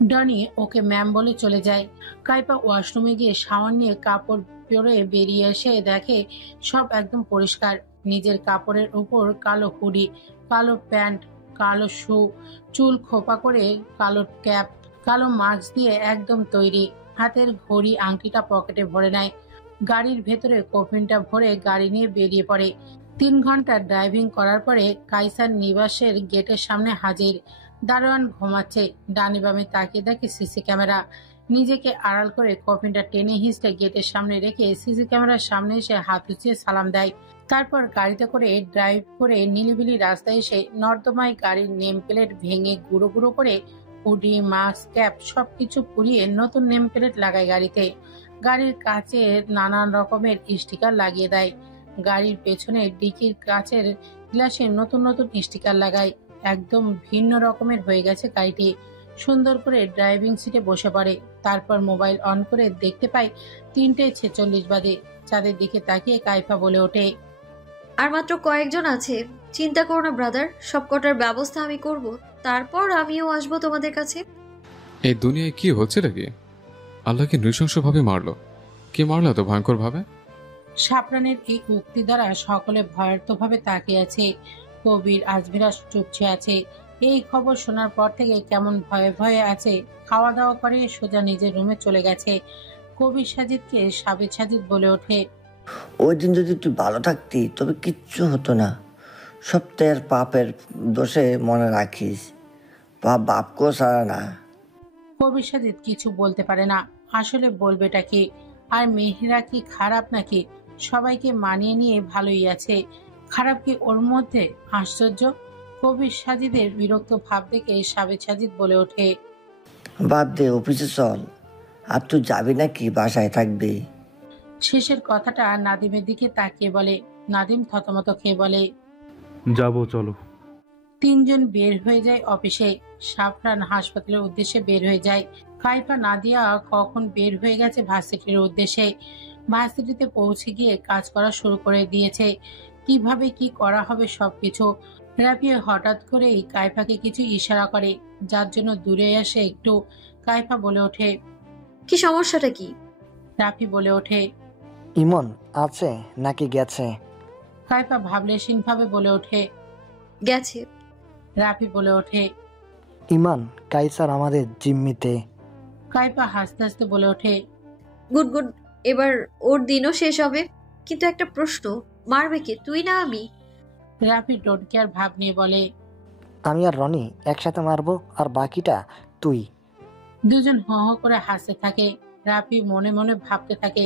ডনি ওকে ম্যাম বলে চলে যায়। কাইফা ওয়াশরুমে গিয়ে শাওয়ার নিয়ে কাপড় পরে বেরিয়ে এসে দেখে সব একদম পরিষ্কার। নিজের কাপড়ের উপর কালো হুডি, কালো প্যান্ট, কালো শু, চুল খোপা করে কালো ক্যাপ, কালো মাস্ক দিয়ে একদম তৈরি। হাতের ঘড়ি আংটিটা পকেটে ভরে নেয়। গাড়ির ভেতরে কফিনটা ভরে গাড়ি নিয়ে বেরিয়ে পড়ে। 3 ঘন্টা ড্রাইভিং করার পরে কাইসার নিবাসের গেটের সামনে হাজির। দারোয়ান ঘুমাচ্ছে। ডানে বামে তাকিয়ে দেখে সিসি ক্যামেরা। নিজেকে আড়াল করে কফিনটা টেনে হিঁচড়ে গেটের সামনে রেখে সিসি ক্যামেরার সামনে এসে হাত উঁচিয়ে সালাম দেয়। তারপর গাড়িতে করে ড্রাইভ করে নিলিবিলি রাস্তায় এসে নর্দমায় গাড়ির নেম প্লেট ভেঙে গুঁড়ো গুঁড়ো করে হুডি, মাস্ক, ক্যাপ সবকিছু পুড়িয়ে নতুন নেম প্লেট লাগায় গাড়িতে। গাড়ির কাছে নানান রকমের স্টিকার লাগিয়ে দেয়। গাড়ির পেছনে ডিকির কাচের গ্লাসে নতুন নতুন স্টিকার লাগায়। একদম ভিন্ন রকমের হয়ে গেছে গাড়িটি। সুন্দর করে ড্রাইভিং সিটে বসে পড়ে। তারপর মোবাইল অন করে দেখতে পায় 3:46 বাজে। চাঁদের দিকে তাকিয়ে কাইফা বলে ওঠে, আর মাত্র কয়েকজন আছে, চিন্তা করো না ব্রাদার, সব কটার ব্যবস্থা আমি করব, তারপর আমিও আসবো তোমাদের কাছে। এই দুনিয়ায় কি হচ্ছে নাকি? আল্লাহকে নৃশংসভাবে মারলো। কে মারলো এত ভয়ঙ্কর ভাবে? সাফরানের এই উক্তি দ্বারা সকলে ভয়ার্থভাবে তাকিয়ে আছে। কবির আজমিরা চুপছে আছে। এই খবর শোনার পর থেকে কেমন ভয়ে ভয়ে আছে। খাওয়া দাওয়া করে সোজা নিজের রুমে চলে গেছে। কবির সাজিদকে সাজিদ বলে ওঠে, ওই দিন যদি তুই ভালো থাকতি তবে কিচ্ছু হতো না। সপ্তাহের পাপের দোষে মনে রাখিস, পাপ বাপকেও সারা না। কবির সাজিদ কিছু বলতে পারে না, আসলে বলবেটা কি? আর মেহেরা কি খারাপ নাকি? সবাইকে মানিয়ে নিয়ে ভালোই আছে, খারাপ কি ওর মধ্যে? আশ্চর্য। কবির সাজিদের বিরক্ত ভাব দেখে সাজিদ বলে ওঠে, বাদ দে, অফিসে চল। আর তুই যাবি নাকি বাসায় থাকবি? শেষের কথাটা নাদিমের দিকে তাকিয়ে বলে। নাদিম থতমত খেয়ে বলে, যাবো, চলো। তিনজন বের হয়ে যায় অফিসে। সাফরান হাসপাতালের উদ্দেশ্যে বের হয়ে যায়। কাইফা নাদিয়া কখন বের হয়ে গেছে ভার্সিটির উদ্দেশ্যে। ভার্সিটিতে পৌঁছে গিয়ে কাজ করা শুরু করে দিয়েছে। কিভাবে কি করা হবে সবকিছু। রাফি হঠাৎ করেই কাইফাকে কিছু ইশারা করে, যার জন্য দূরে এসে একটু। কাইফা বলে ওঠে, কি সমস্যাটা কি? রাফি বলে ওঠে, ইমন আছে নাকি গেছে? কাইফা ভাবলেশীন ভাবে বলে ওঠে, গেছে। রাফি বলে ওঠে, ইমান কাইসার আমাদের জিম্মিতে। কাইফা হাসতে হাসতে বলে ওঠে, গুড গুড, এবার ওর দিনও শেষ হবে। কিন্তু একটা প্রশ্ন, মারবে কে, তুই না আমি? রাফি ডোন্ট কেয়ার ভাব নিয়ে বলে, আমি আর রনি একসাথে মারবো, আর বাকিটা তুই। দুজন হ হ করে হাসতে থাকে। রাফি মনে মনে ভাবতে থাকে,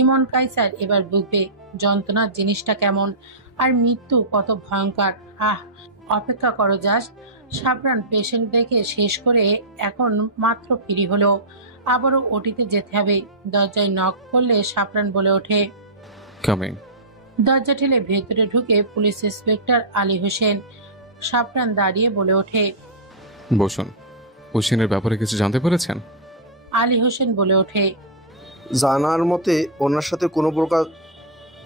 ইমন কাইসার এবার বুঝবে যন্ত্রণার জিনিসটা কেমন, আর মৃত্যু কত ভয়ঙ্কর। অপেক্ষা করো জাস্ট। সাফরান পেশেন্ট দেখে শেষ করে এখন মাত্র ফ্রি হলো, আবারও ওটিতে যেতে হবে। দরজায় নক করলে সাফরান বলে ওঠে, কামিং। দরজা ঠেলে ভেতরে ঢুকে পুলিশ ইন্সপেক্টর আলী হোসেন। সাফরান দাঁড়িয়ে বলে ওঠে, বসুন। হোসেনের ব্যাপারে কিছু জানতে পেরেছেন? আলী হোসেন বলে ওঠে, জানার মতে ওনার সাথে কোনো প্রকার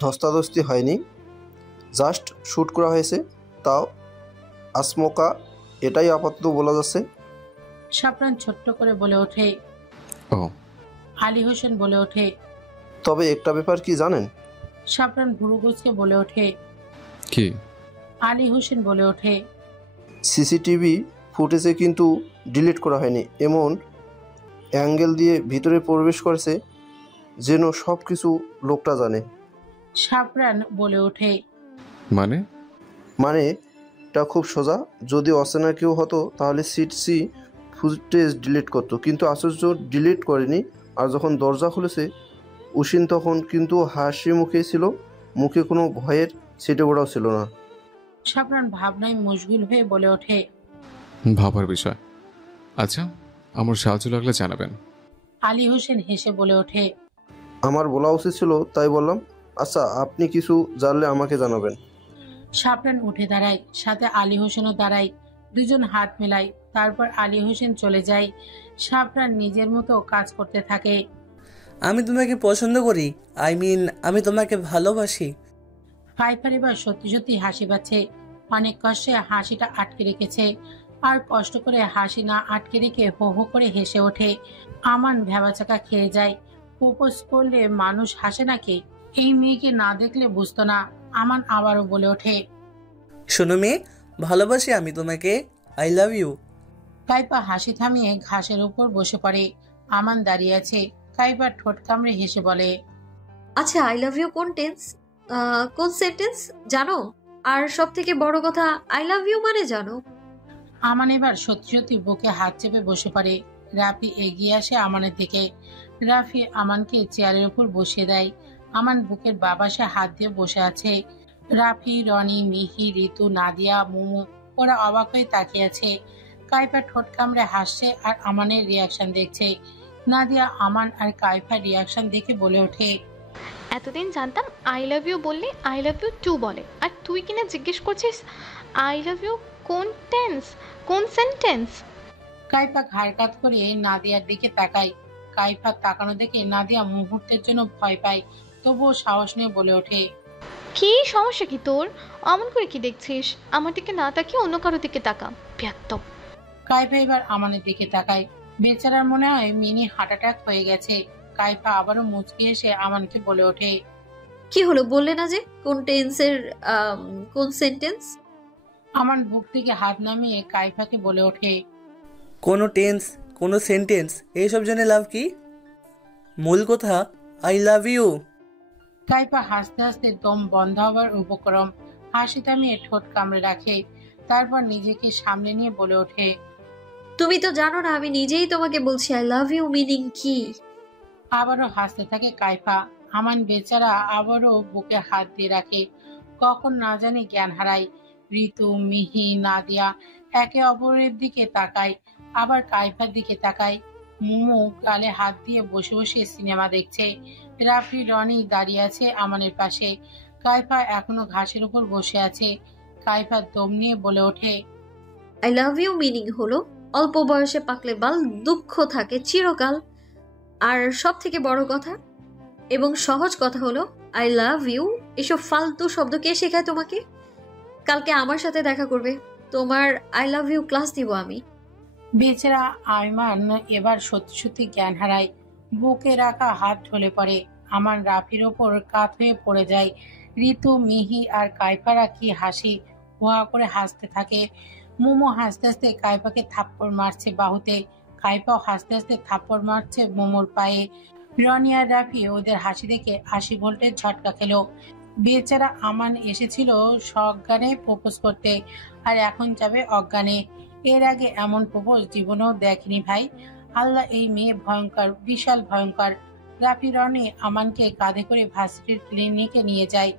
ধস্তাধস্তি হয়নি, জাস্ট শ্যুট করা হয়েছে, তাও আসমোকা, এটাই আপাতত বলা যাচ্ছে। সাফরান ছোট্ট করে বলে ওঠে। ও। আলী হোসেন বলে ওঠে, তবে একটা ব্যাপার কি জানেন? সাফরান ভুরু কুঁচকে বলে ওঠে, কি? আলী হোসেন বলে ওঠে, সিসিটিভি ফুটেজে কিন্তু ডিলিট করা হয়নি, এমন অ্যাঙ্গেল দিয়ে ভিতরে প্রবেশ করেছে যেন সব কিছু লোকটা জানে। সাফরান বলে ওঠে, মানে এটা খুব সোজা। যদি অচেনা কেউ হতো তাহলে সিসি ফুটেজ ডিলিট করতো, কিন্তু আশ্চর্য ডিলিট করেনি। আর যখন দরজা খুলেছে উসিন তখন কিন্তু হাসি মুখে ছিল, মুখে কোনো ভয়ের ছিটে গোড়াও ছিল না। সাফরান ভাবনায় মশগুল হয়ে বলে ওঠে, ভাবার বিষয়। আচ্ছা, আমার সাহায্য লাগলে জানাবেন। আলী হোসেন হেসে বলে ওঠে, আমার বলা উচিত ছিল, তাই বললাম। আচ্ছা, আপনি কিছু জানলে আমাকে জানাবেন। সাফরান উঠে দাঁড়ায়, সাথে আলী হোসেনও দাঁড়ায়। দুজন হাত মেলায়, তারপর আলী হোসেন চলে যায়। সাফরান নিজের মতো কাজ করতে থাকে। আমি তোমাকে পছন্দ করি, আমি তোমাকে ভালোবাসি। কাইফার এবার সত্যি সত্যি হাসি পাচ্ছে। অনেক কষ্টে হাসিটা আটকে রেখেছে, আর কষ্ট করে হাসি না আটকে রেখে হো হো করে হেসে ওঠে। আমান ভ্যাবাচাকা খেয়ে যায়। প্রপোজ করলে মানুষ হাসে নাকি? এই মেয়েকে না দেখলে বুঝতো না। আমান আবারও বলে ওঠে, শোনো মেয়ে, ভালোবাসি আমি তোমাকে, আই লাভ ইউ। কাইফা হাসি থামিয়ে ঘাসের উপর বসে পড়ে। আমান দাঁড়িয়ে আছে। কাইফা ঠোঁট কামড়ে হেসে বলে, আচ্ছা, আই লাভ ইউ কোন টেন্স, কোন সেন্টেন্স জানো? আর সব থেকে বড় কথা, আই লাভ ইউ মানে জানো? আমান এবার সত্যি সত্যি বুকে হাত চেপে বসে পড়ে। রাফি এগিয়ে আসে আমানের দিকে। রাফি আমানকে চেয়ারের উপর বসিয়ে দেয়। আমান বুকের বাবাসে হাত দিয়ে বসে আছে। রাফি, রনি, মিহি, ঋতু, নাদিয়া, মুমু ওরা অবাক হয়ে তাকিয়ে আছে। কাইফা ঠোঁট কামড়ে হাসছে আর আমানের রিয়াকশন দেখছে। নাদিয়া আমান আর কাইফার রিয়াকশন দেখে বলে ওঠে, এতদিন জানতাম আই লাভ ইউ বললে আই লাভ ইউ টু বলে, আর তুই কিনা জিজ্ঞেস করছিস আই লাভ ইউ কোন টেন্স, কোন সেন্টেন্স? কাইফা ঘাড় কাত করে নাদিয়ার দিকে তাকায়। কাইফা তাকানো দেখে নাদিয়া মুহূর্তের জন্য ভয় পায়, তবুও সাহস নিয়ে বলে ওঠে, কি সমস্যা কি তোর? অমন করে কি দেখছিস? আমার দিকে না তাকিয়ে অন্য কারো দিকে তাকা, ব্যাত্তব। কাইফা এবার আমানের দিকে তাকায়। বেচারার মনে হয় মিনি হার্ট অ্যাটাক হয়ে গেছে। কাইফা আবারও মুচকি এসে আমানকে বলে ওঠে, কি হলো বললে না যে কোন টেন্সের কোন সেন্টেন্স? আমান বুক থেকে হাত নামিয়ে কাইফাকে বলে ওঠে, কোনো টেন্স, কোনো সেন্টেন্স এইসব জেনে লাভ কি? মূল কথা আই লাভ ইউ। কাইফা হাসতে হাসতে দম বন্ধ হবার উপক্রম, হাসি থামিয়ে ঠোঁট কামড়ে রাখে। তারপর নিজেকে সামলে নিয়ে বলে ওঠে, তুমি তো জানো না আমি নিজেই তোমাকে বলছি আই লাভ ইউ মিনিং কি। আবারও হাসতে থাকে কাইফা। আমান বেচারা আবারও বুকে হাত দিয়ে রাখে। কখন না জানি জ্ঞান হারায়। ঋতু, মিহি, নাদিয়া একে অপরের দিকে তাকায়, আবার কাইফার দিকে তাকায়। মুমু গালে হাত দিয়ে বসে বসে সিনেমা দেখছে। রাফি, রনি দাঁড়িয়ে আছে আমানের পাশে। কাইফা এখনো ঘাসের উপর বসে আছে। কাইফা দম নিয়ে বলে ওঠে, আই লাভ ইউ মিনিং হলো অল্প বয়সে পাকলে বাল দুঃখ থাকে চিরকাল। আর সব থেকে বড় কথা এবং সহজ কথা হলো আই লাভ ইউ। এসব ফালতু শব্দ কে শেখায় তোমাকে? কালকে আমার সাথে দেখা করবে, তোমার আই লাভ ইউ ক্লাস দিব আমি। বেচারা আয়মান এবার সত্যি সত্যি জ্ঞান হারায়। বুকে রাখা হাত ঢলে পড়ে। আমান রাফির ওপর কাত হয়ে পড়ে যায়। ঋতু, মিহি আর কাইফারা কি হাসি, হুয়া করে হাসতে থাকে। মোমো হাসতে হাসতে কাইফাকে থাপ্পড় মারছে বাহুতে। কাইফাও হাসতে হাসতে থাপ্পড় মারছে মোমোর পায়ে। রনি আর রাফি ওদের হাসি দেখে 80 ভোল্টের ঝটকা খেলো। বেচারা আমান এসেছিল সজ্ঞানে প্রপোজ করতে, আর এখন যাবে অজ্ঞানে। এর আগে এমন প্রপোজ জীবনেও দেখেনি ভাই। আল্লাহ, এই মেয়ে ভয়ঙ্কর, বিশাল ভয়ঙ্কর। রাফি রনি আমানকে কাঁধে করে ভার্সিটির ক্লিনিকে নিয়ে যায়।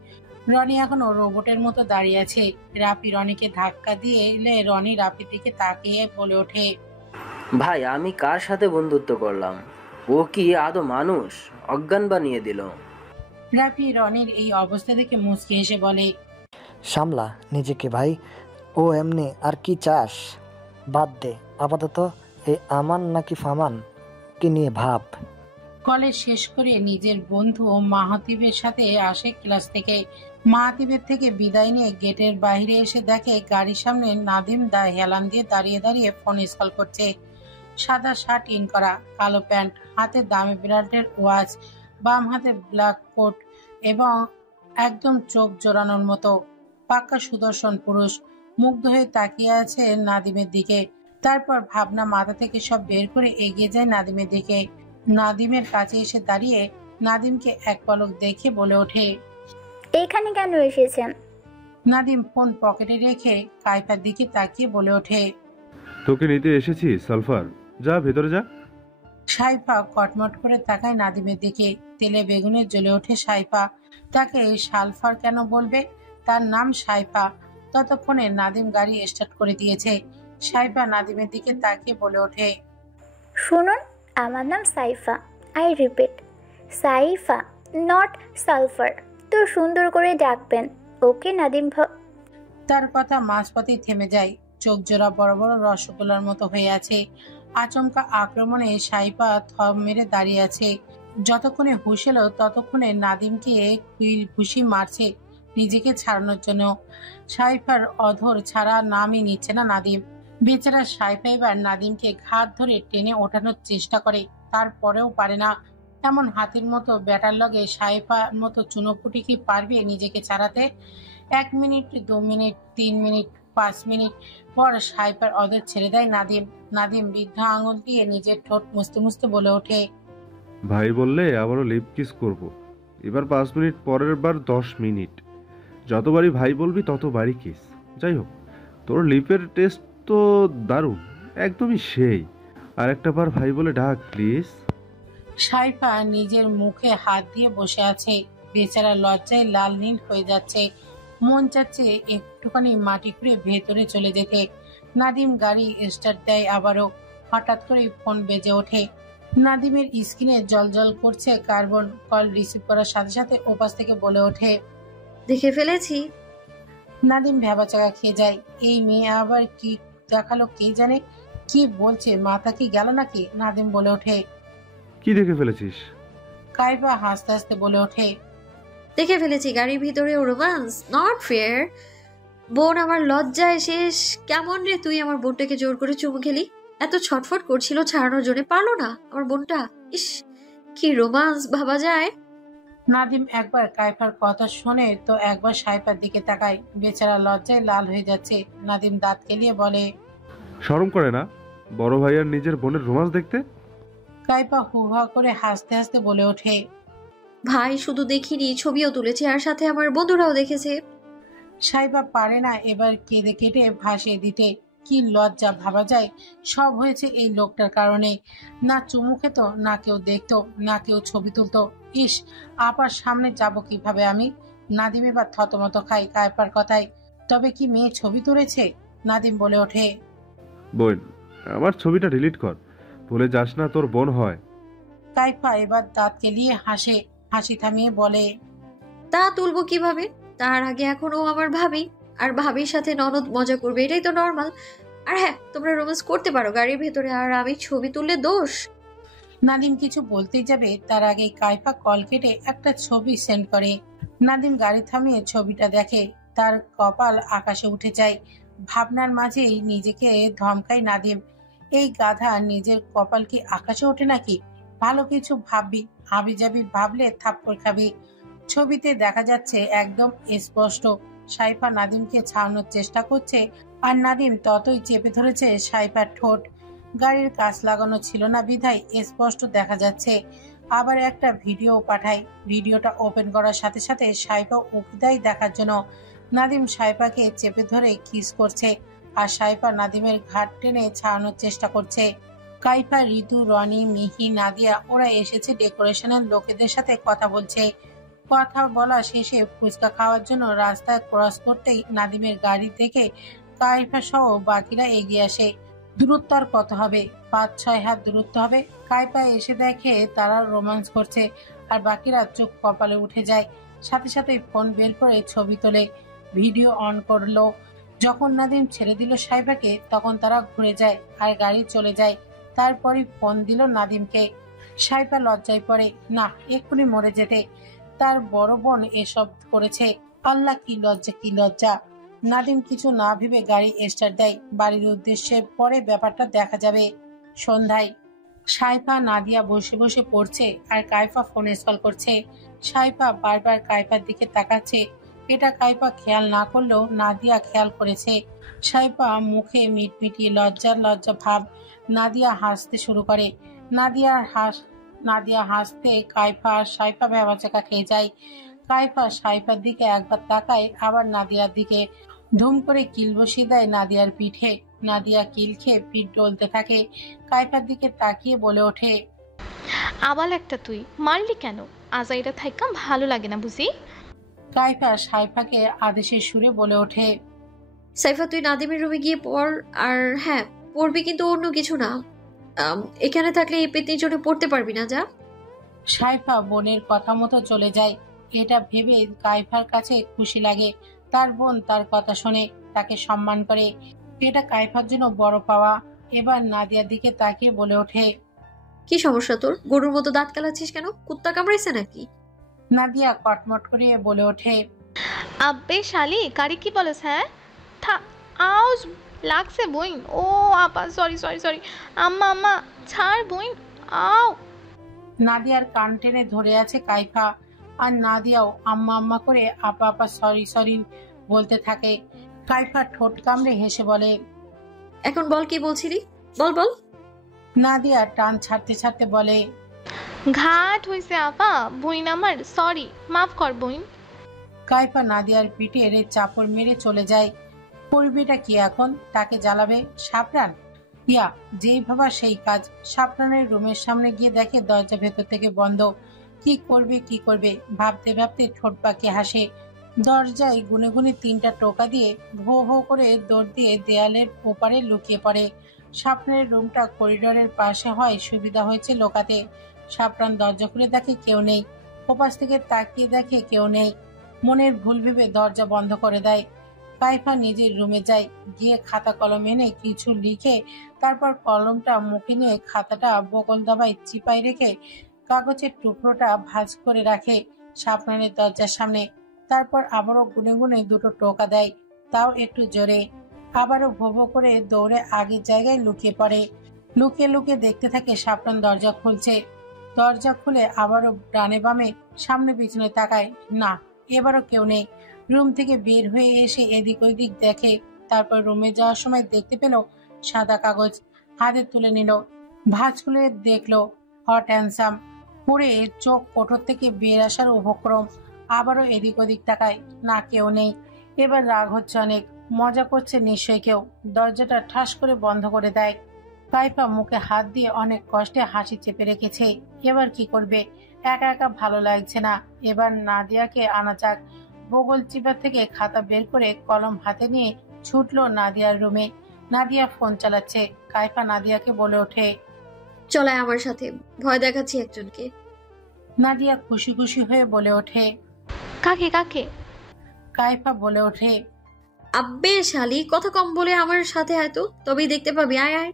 রনি এখনো রোবটের মতো দাঁড়িয়ে আছে। রাফি রনিকে ধাক্কা দিয়ে এলে রনি রাফির দিকে তাকিয়ে বলে ওঠে, ভাই আমি কার সাথে বন্ধুত্ব করলাম? ও কি আদৌ মানুষ? অজ্ঞান বানিয়ে দিল। রাফি রনির এই অবস্থা দেখে মুচকি এসে বলে, সামলা নিজেকে ভাই, ও এমনি। আর কি চাস? বাদ দে আপাতত এই আমান নাকি ফামান কি নিয়ে ভাব। কলেজ শেষ করে নিজের বন্ধু মাহাতিবের সাথে আসে ক্লাস থেকে। মাহাতিবের থেকে বিদায় নিয়ে গেটের বাইরে এসে দেখে গাড়ির সামনে নাদিম হেলান দিয়ে দাঁড়িয়ে দাঁড়িয়ে ফোন স্কল করছে। সাদা শার্ট ইন করা, কালো প্যান্ট, হাতে দামি ব্র্যান্ডের ওয়াচ, বাম হাতে ব্ল্যাক কোট এবং একদম চোখ জোড়ানোর মতো পাক্কা সুদর্শন পুরুষ। মুগ্ধ হয়ে তাকিয়ে আছে নাদিমের দিকে। তারপর ভাবনা মাথা থেকে সব বের করে এগিয়ে যায় নাদিমের দিকে। নাদিমের কাছে এসে দাঁড়িয়ে নাদিমকে এক পলক দেখে বলে ওঠে, এখানে কেন এসেছেন? নাদিম ফোন পকেটে রেখে কাইফার দিকে তাকিয়ে বলে ওঠে, তোকে নিতে এসেছি সালফার, যা ভেতরে যা। সাইফা কটমট করে তাকায় নাদিমের দিকে। তেলে বেগুনে জ্বলে ওঠে সাইফা। তাকে সালফার কেন বলবে? তার নাম সাইফা। ততক্ষণে নাদিম গাড়ি স্টার্ট করে দিয়েছে। সাইফা নাদিমের দিকে তাকিয়ে বলে ওঠে, শুনুন, আমার নাম Saifa. I repeat, Saifa, not sulphur. তো সুন্দর করে ডাকবেন, ওকে নাদিম তার কথা মাঝপথেই থেমে যায়। চোখ জোড়া বড় বড় রসগোল্লার মতো হয়ে আছে। আচমকা আক্রমণে সাইফা থম মেরে দাঁড়িয়ে আছে। যতক্ষণে হুঁশ এলো ততক্ষণে নাদিমকে ঘুষি মারছে নিজেকে ছাড়ানোর জন্য। সাইফার অধর ছাড়া নামই নিচ্ছে না নাদিম। বেচারা সাইফা এবার নাদিমকে ঘাট ধরে টেনে ওঠানোর চেষ্টা করে, তারপরেও পারে না। এমন হাতির মতো ব্যাটার লগে সাইফার মতো চুনোপুটি কি পারবে নিজেকে ছাড়াতে? 1 মিনিট, 2 মিনিট, 3 মিনিট, 5 মিনিট পর সাইফার অধর ছেড়ে দেয় নাদিম। নাদিম বৃদ্ধ আঙুল দিয়ে নিজের ঠোঁট মুছতে মুছতে বলে ওঠে, ভাই বললে আবারও লিপ কিস করব। এবার 5 মিনিট, পরের বার 10 মিনিট। যতবারই ভাই বলবি ততবারই কিস। যাই হোক, তোর লিপের টেস্ট তো দারুণ, একদমই সেই। আর একটা বার ভাই বলে ডাক প্লিজ। সাইফা নিজের মুখে হাত দিয়ে বসে আছে। বেচারা লজ্জায় লাল নীল হয়ে যাচ্ছে। মন চাচ্ছে একটু একটুখানি মাটি খুঁড়ে ভেতরে চলে যেতে। নাদিম গাড়ি স্টার্ট দেয় আবারও। হঠাৎ করে ফোন বেজে ওঠে। নাদিমের স্ক্রিনে জলজল করছে কার্বন। কল রিসিভ করার সাথে সাথে ওপাশ থেকে বলে ওঠে, দেখে ফেলেছি। নাদিম ভ্যাবাচাকা খেয়ে যায়। এই মেয়ে আবার কি দেখালো কে জানে, কি বলছে, মাথা কি গেল নাকি? নাদিম বলে ওঠে। কি দেখে ফেলেছিস? কাইফা হাসতে হাসতে বলে ওঠে, দেখে ফেলেছি গাড়ির ভিতরে রোমান্স। Not fair. বোন আমার লজ্জায় শেষ। কেমন রে তুই আমার বোনটাকে জোর করে চুমু খেলি? এত ছটফট করছিল ছাড়ানোর জন্য, পারলো না আমার বোনটা। ইস, কি রোমান্স ভাবা যায়। নাদিম একবার কাইফার কথা শোনে তো একবার সাইফার দিকে তাকায়। বেচারা লজ্জায় লাল হয়ে যাচ্ছে। নাদিম দাঁত কেলিয়ে বলে, শরম করে না বড় ভাই আর নিজের বোনের রোমান্স দেখতে? কাইফা হু হা করে হাসতে হাসতে বলে ওঠে, ভাই শুধু দেখিনি, ছবিও তুলেছে আর সাথে আমার বন্ধুরাও দেখেছে। সাইফা পারে না এবার কেঁদে কেটে ভাসিয়ে দিতে। কি লজ্জা ভাবা যায়। সব হয়েছে এই লোকটার কারণে। না চুমু খেত, না কেউ দেখতো, না কেউ ছবি তুলতো। ইস, আপার সামনে যাব কিভাবে আমি? নাদিম এবার থতমত খায় কাইফার কথায়। তবে কি মেয়ে ছবি তুলেছে? নাদিম বলে ওঠে, বোন, আমার ছবিটা ডিলিট কর, ভুলে যাস না তোর বোন হয়। কাইফা এবার দাঁত কেলিয়ে হাসে। হাসি থামিয়ে বলে, তা তুলবো কিভাবে? তার আগে এখনো আমার ভাবি, আর ভাবির সাথে ননদ মজা করবে, এটাই তো নর্মাল। আর হ্যাঁ, তোমরা রোমান্স করতে পারো গাড়ির ভেতরে, আর আমি ছবি তুললে দোষ? নাদিম কিছু বলতেই যাবে তার আগে কাইফা কল কেটে একটা ছবি সেন্ড করে। নাদিম গাড়ি থামিয়ে ছবিটা দেখে। তার কপাল আকাশে উঠে যায়। ভাবনার মাঝেই নিজেকে ধমকায় নাদিম। এই গাধা, নিজের কপাল কি আকাশে ওঠে নাকি? ভালো কিছু ভাববি, হাবি যাবি ভাবলে থাপ্পড় খাবি। ছবিতে দেখা যাচ্ছে একদম স্পষ্ট সাইফা নাদিমকে ছাড়ানোর চেষ্টা করছে, আর নাদিম ততই চেপে ধরেছে সাইফার ঠোঁট। গাড়ির কাঁচ লাগানো ছিল না বিধায় স্পষ্ট দেখা যাচ্ছে। আবার একটা ভিডিও পাঠায়। ভিডিওটা ওপেন করার সাথে সাথে সাইফা উকি দেয় দেখার জন্য। নাদিম সাইফাকে চেপে ধরে কিস করছে, আর সাইফা নাদিমের ঘাট টেনে ছাড়ানোর চেষ্টা করছে। কাইফা, ঋতু, রনি, মিহি, নাদিয়া ওরা এসেছে ডেকোরেশনের লোকেদের সাথে কথা বলছে। কথা বলা শেষে ফুচকা খাওয়ার জন্য রাস্তায় ক্রস করতেই নাদিমের গাড়ি থেকে কাইফা সহ বাকিরা এগিয়ে আসে। দূরত্ব আর কত হবে? 5-6 হাত দূরত্ব হবে। কাইফা এসে দেখে তারা রোমান্স করছে, আর বাকিরা চোখ কপালে উঠে যায়। সাথে সাথে ফোন বের করে ছবি তোলে, ভিডিও অন করলো। যখন নাদিম ছেড়ে দিল সাইফাকে, তখন তারা ঘুরে যায় আর গাড়ি চলে যায়। তারপরে ফোন দিল নাদিমকে। সাইফা লজ্জায় পড়ে, না এক্ষুনি মরে যেতে। তার বড় বোন এসব করেছে। আল্লাহ, কি লজ্জা, কি লজ্জা। নাদিম কিছু না ভেবে গাড়ি স্টার্ট দেয় বাড়ির উদ্দেশ্যে। পরে ব্যাপারটা দেখা যাবে। সন্ধ্যায় সাইফা নাদিয়া বসে বসে পড়ছে, আর কাইফা ফোনে কল করছে। সাইফা বারবার কাইফার দিকে তাকাচ্ছে। এটা কাইফা খেয়াল না করলেও নাদিয়া খেয়াল করেছে। সাইফা মুখে মিটমিটিয়ে লজ্জা ভাব। নাদিয়া হাসতে শুরু করে। নাদিয়া হাসতে সাইফা ভ্যাবাচাকা খেয়ে যায়। কাইফা সাইফার দিকে একবার তাকায়, আবার নাদিয়ার দিকে। ধুম করে কিল বসিয়ে দেয় নাদিয়ার পিঠে। নাদিয়া কিল খেয়ে পিঠ ডলতে থাকে। কাইফার দিকে তাকিয়ে বলে ওঠে, আবার একটা তুই মারলি কেন? আজাইরা থাইকা ভালো লাগে না বুঝি? কাইফা সাইফাকে আদেশের সুরে বলে ওঠে, সাইফা তুই নাদিমের রুমে গিয়ে পড়। আর হ্যাঁ, পড়বি কিন্তু অন্য কিছু না। এখানে থাকলে এই পেতনির জন্য পড়তে পারবি না, যা। সাইফা বোনের কথা মতো চলে যায়। এটা ভেবে কাইফার কাছে খুশি লাগে। তার বোন তার কথা শোনে, তাকে সম্মান করে। এটা কাইফার জন্য বড় পাওয়া। এবার নাদিয়ার দিকে তাকিয়ে বলে ওঠে, কি সমস্যা তোর? গরুর মতো দাঁত কালাচ্ছিস কেন? কুত্তা কামড়াইছে নাকি? নাদিয়া কটমট করে বলে ওঠে, আব্বে শালি কারি কি বলছ? হ্যাঁ আউজ লাগছে বইন। ও আপা, সরি সরি সরি। আম্মা আম্মা ছাড় বইন, আও। নাদিয়ার কান টেনে ধরে আছে কাইফা, আর নাদিয়াও আম্মা আম্মা করে আপা আপা সরি সরি বলতে থাকে। কাইফা ঠোঁট কামড়ে হেসে বলে, এখন বল কি বলছিলি, বল বল। নাদিয়া টান ছাড়তে ছাড়তে বলে, ঘাট হইছে আপা, বইন আমার সরি, মাফ কর বইন। কাইফা নাদিয়ার পিঠে চাপড় মেরে চলে যায়। করবেটা কি এখন? তাকে জ্বালাবে সাফরান? ইয়া, যেই ভাবা সেই কাজ। সাফরানের রুমের সামনে গিয়ে দেখে দরজা ভেতর থেকে বন্ধ। কি করবে ভাবতে ভাবতে ঠোঁট পাকিয়ে হাসে। দরজায় গুনে গুনে 3টা টোকা দিয়ে ভো ভো করে দৌড় দিয়ে দেয়ালের ওপারে লুকিয়ে পড়ে। সাফরানের রুমটা করিডোরের পাশে হয় সুবিধা হয়েছে লোকাতে। সাফরান দরজা খুলে দেখে কেউ নেই, ওপাশ থেকে তাকিয়ে দেখে কেউ নেই। মনের ভুল ভেবে দরজা বন্ধ করে দেয়। কাইফা নিজের রুমে যায়, গিয়ে খাতা কলম এনে কিছু লিখে তারপর কলমটা মুখে নিয়ে খাতাটা বগল দাবায় চিপাই রেখে কাগজের টুকরোটা ভাঁজ করে রাখে সাফরানের দরজার সামনে। তারপর আবারও গুনে গুনে 2টো টোকা দেয়, তাও একটু জোরে। আবারও ভোভো করে দৌড়ে আগের জায়গায় লুকিয়ে পড়ে। লুকিয়ে লুকিয়ে দেখতে থাকে সাফরান দরজা খুলছে। দরজা খুলে আবারও ডানে বামে সামনে পিছনে তাকায়, না এবারও কেউ নেই। রুম থেকে বের হয়ে এসে এদিক ওইদিক দেখে। তারপর রুমে যাওয়ার সময় দেখতে পেল সাদা কাগজ, হাতে তুলে নিল, ভাঁজ খুলে দেখলো হট হ্যান্ডসাম। পুড়ে চোখ কোঠর থেকে বের আসার উপক্রম। আবারও এদিক ওদিক তাকায়, না কেউ নেই। এবার রাগ হচ্ছে অনেক, মজা করছে নিশ্চয়ই কেউ। দরজাটা ঠাস করে বন্ধ করে দেয়। কাইফা মুখে হাত দিয়ে অনেক কষ্টে হাসি চেপে রেখেছে। এবার কি করবে, একা একা ভালো লাগছে না। এবার নাদিয়াকে আনা যাক। বগল চিপা থেকে খাতা বের করে কলম হাতে নিয়ে ছুটলো নাদিয়ার রুমে। নাদিয়া ফোন চালাচ্ছে। কাইফা নাদিয়াকে বলে ওঠে, চলায় আমার সাথে, ভয় দেখাচ্ছি একজনকে। নাদিয়া খুশি খুশি হয়ে বলে ওঠে, কাকে কাকে? কাইফা বলে ওঠে, আব্বে শালি, কথা কম বলে আমার সাথে হয়তো, তবেই দেখতে পাবি, আয় আয়।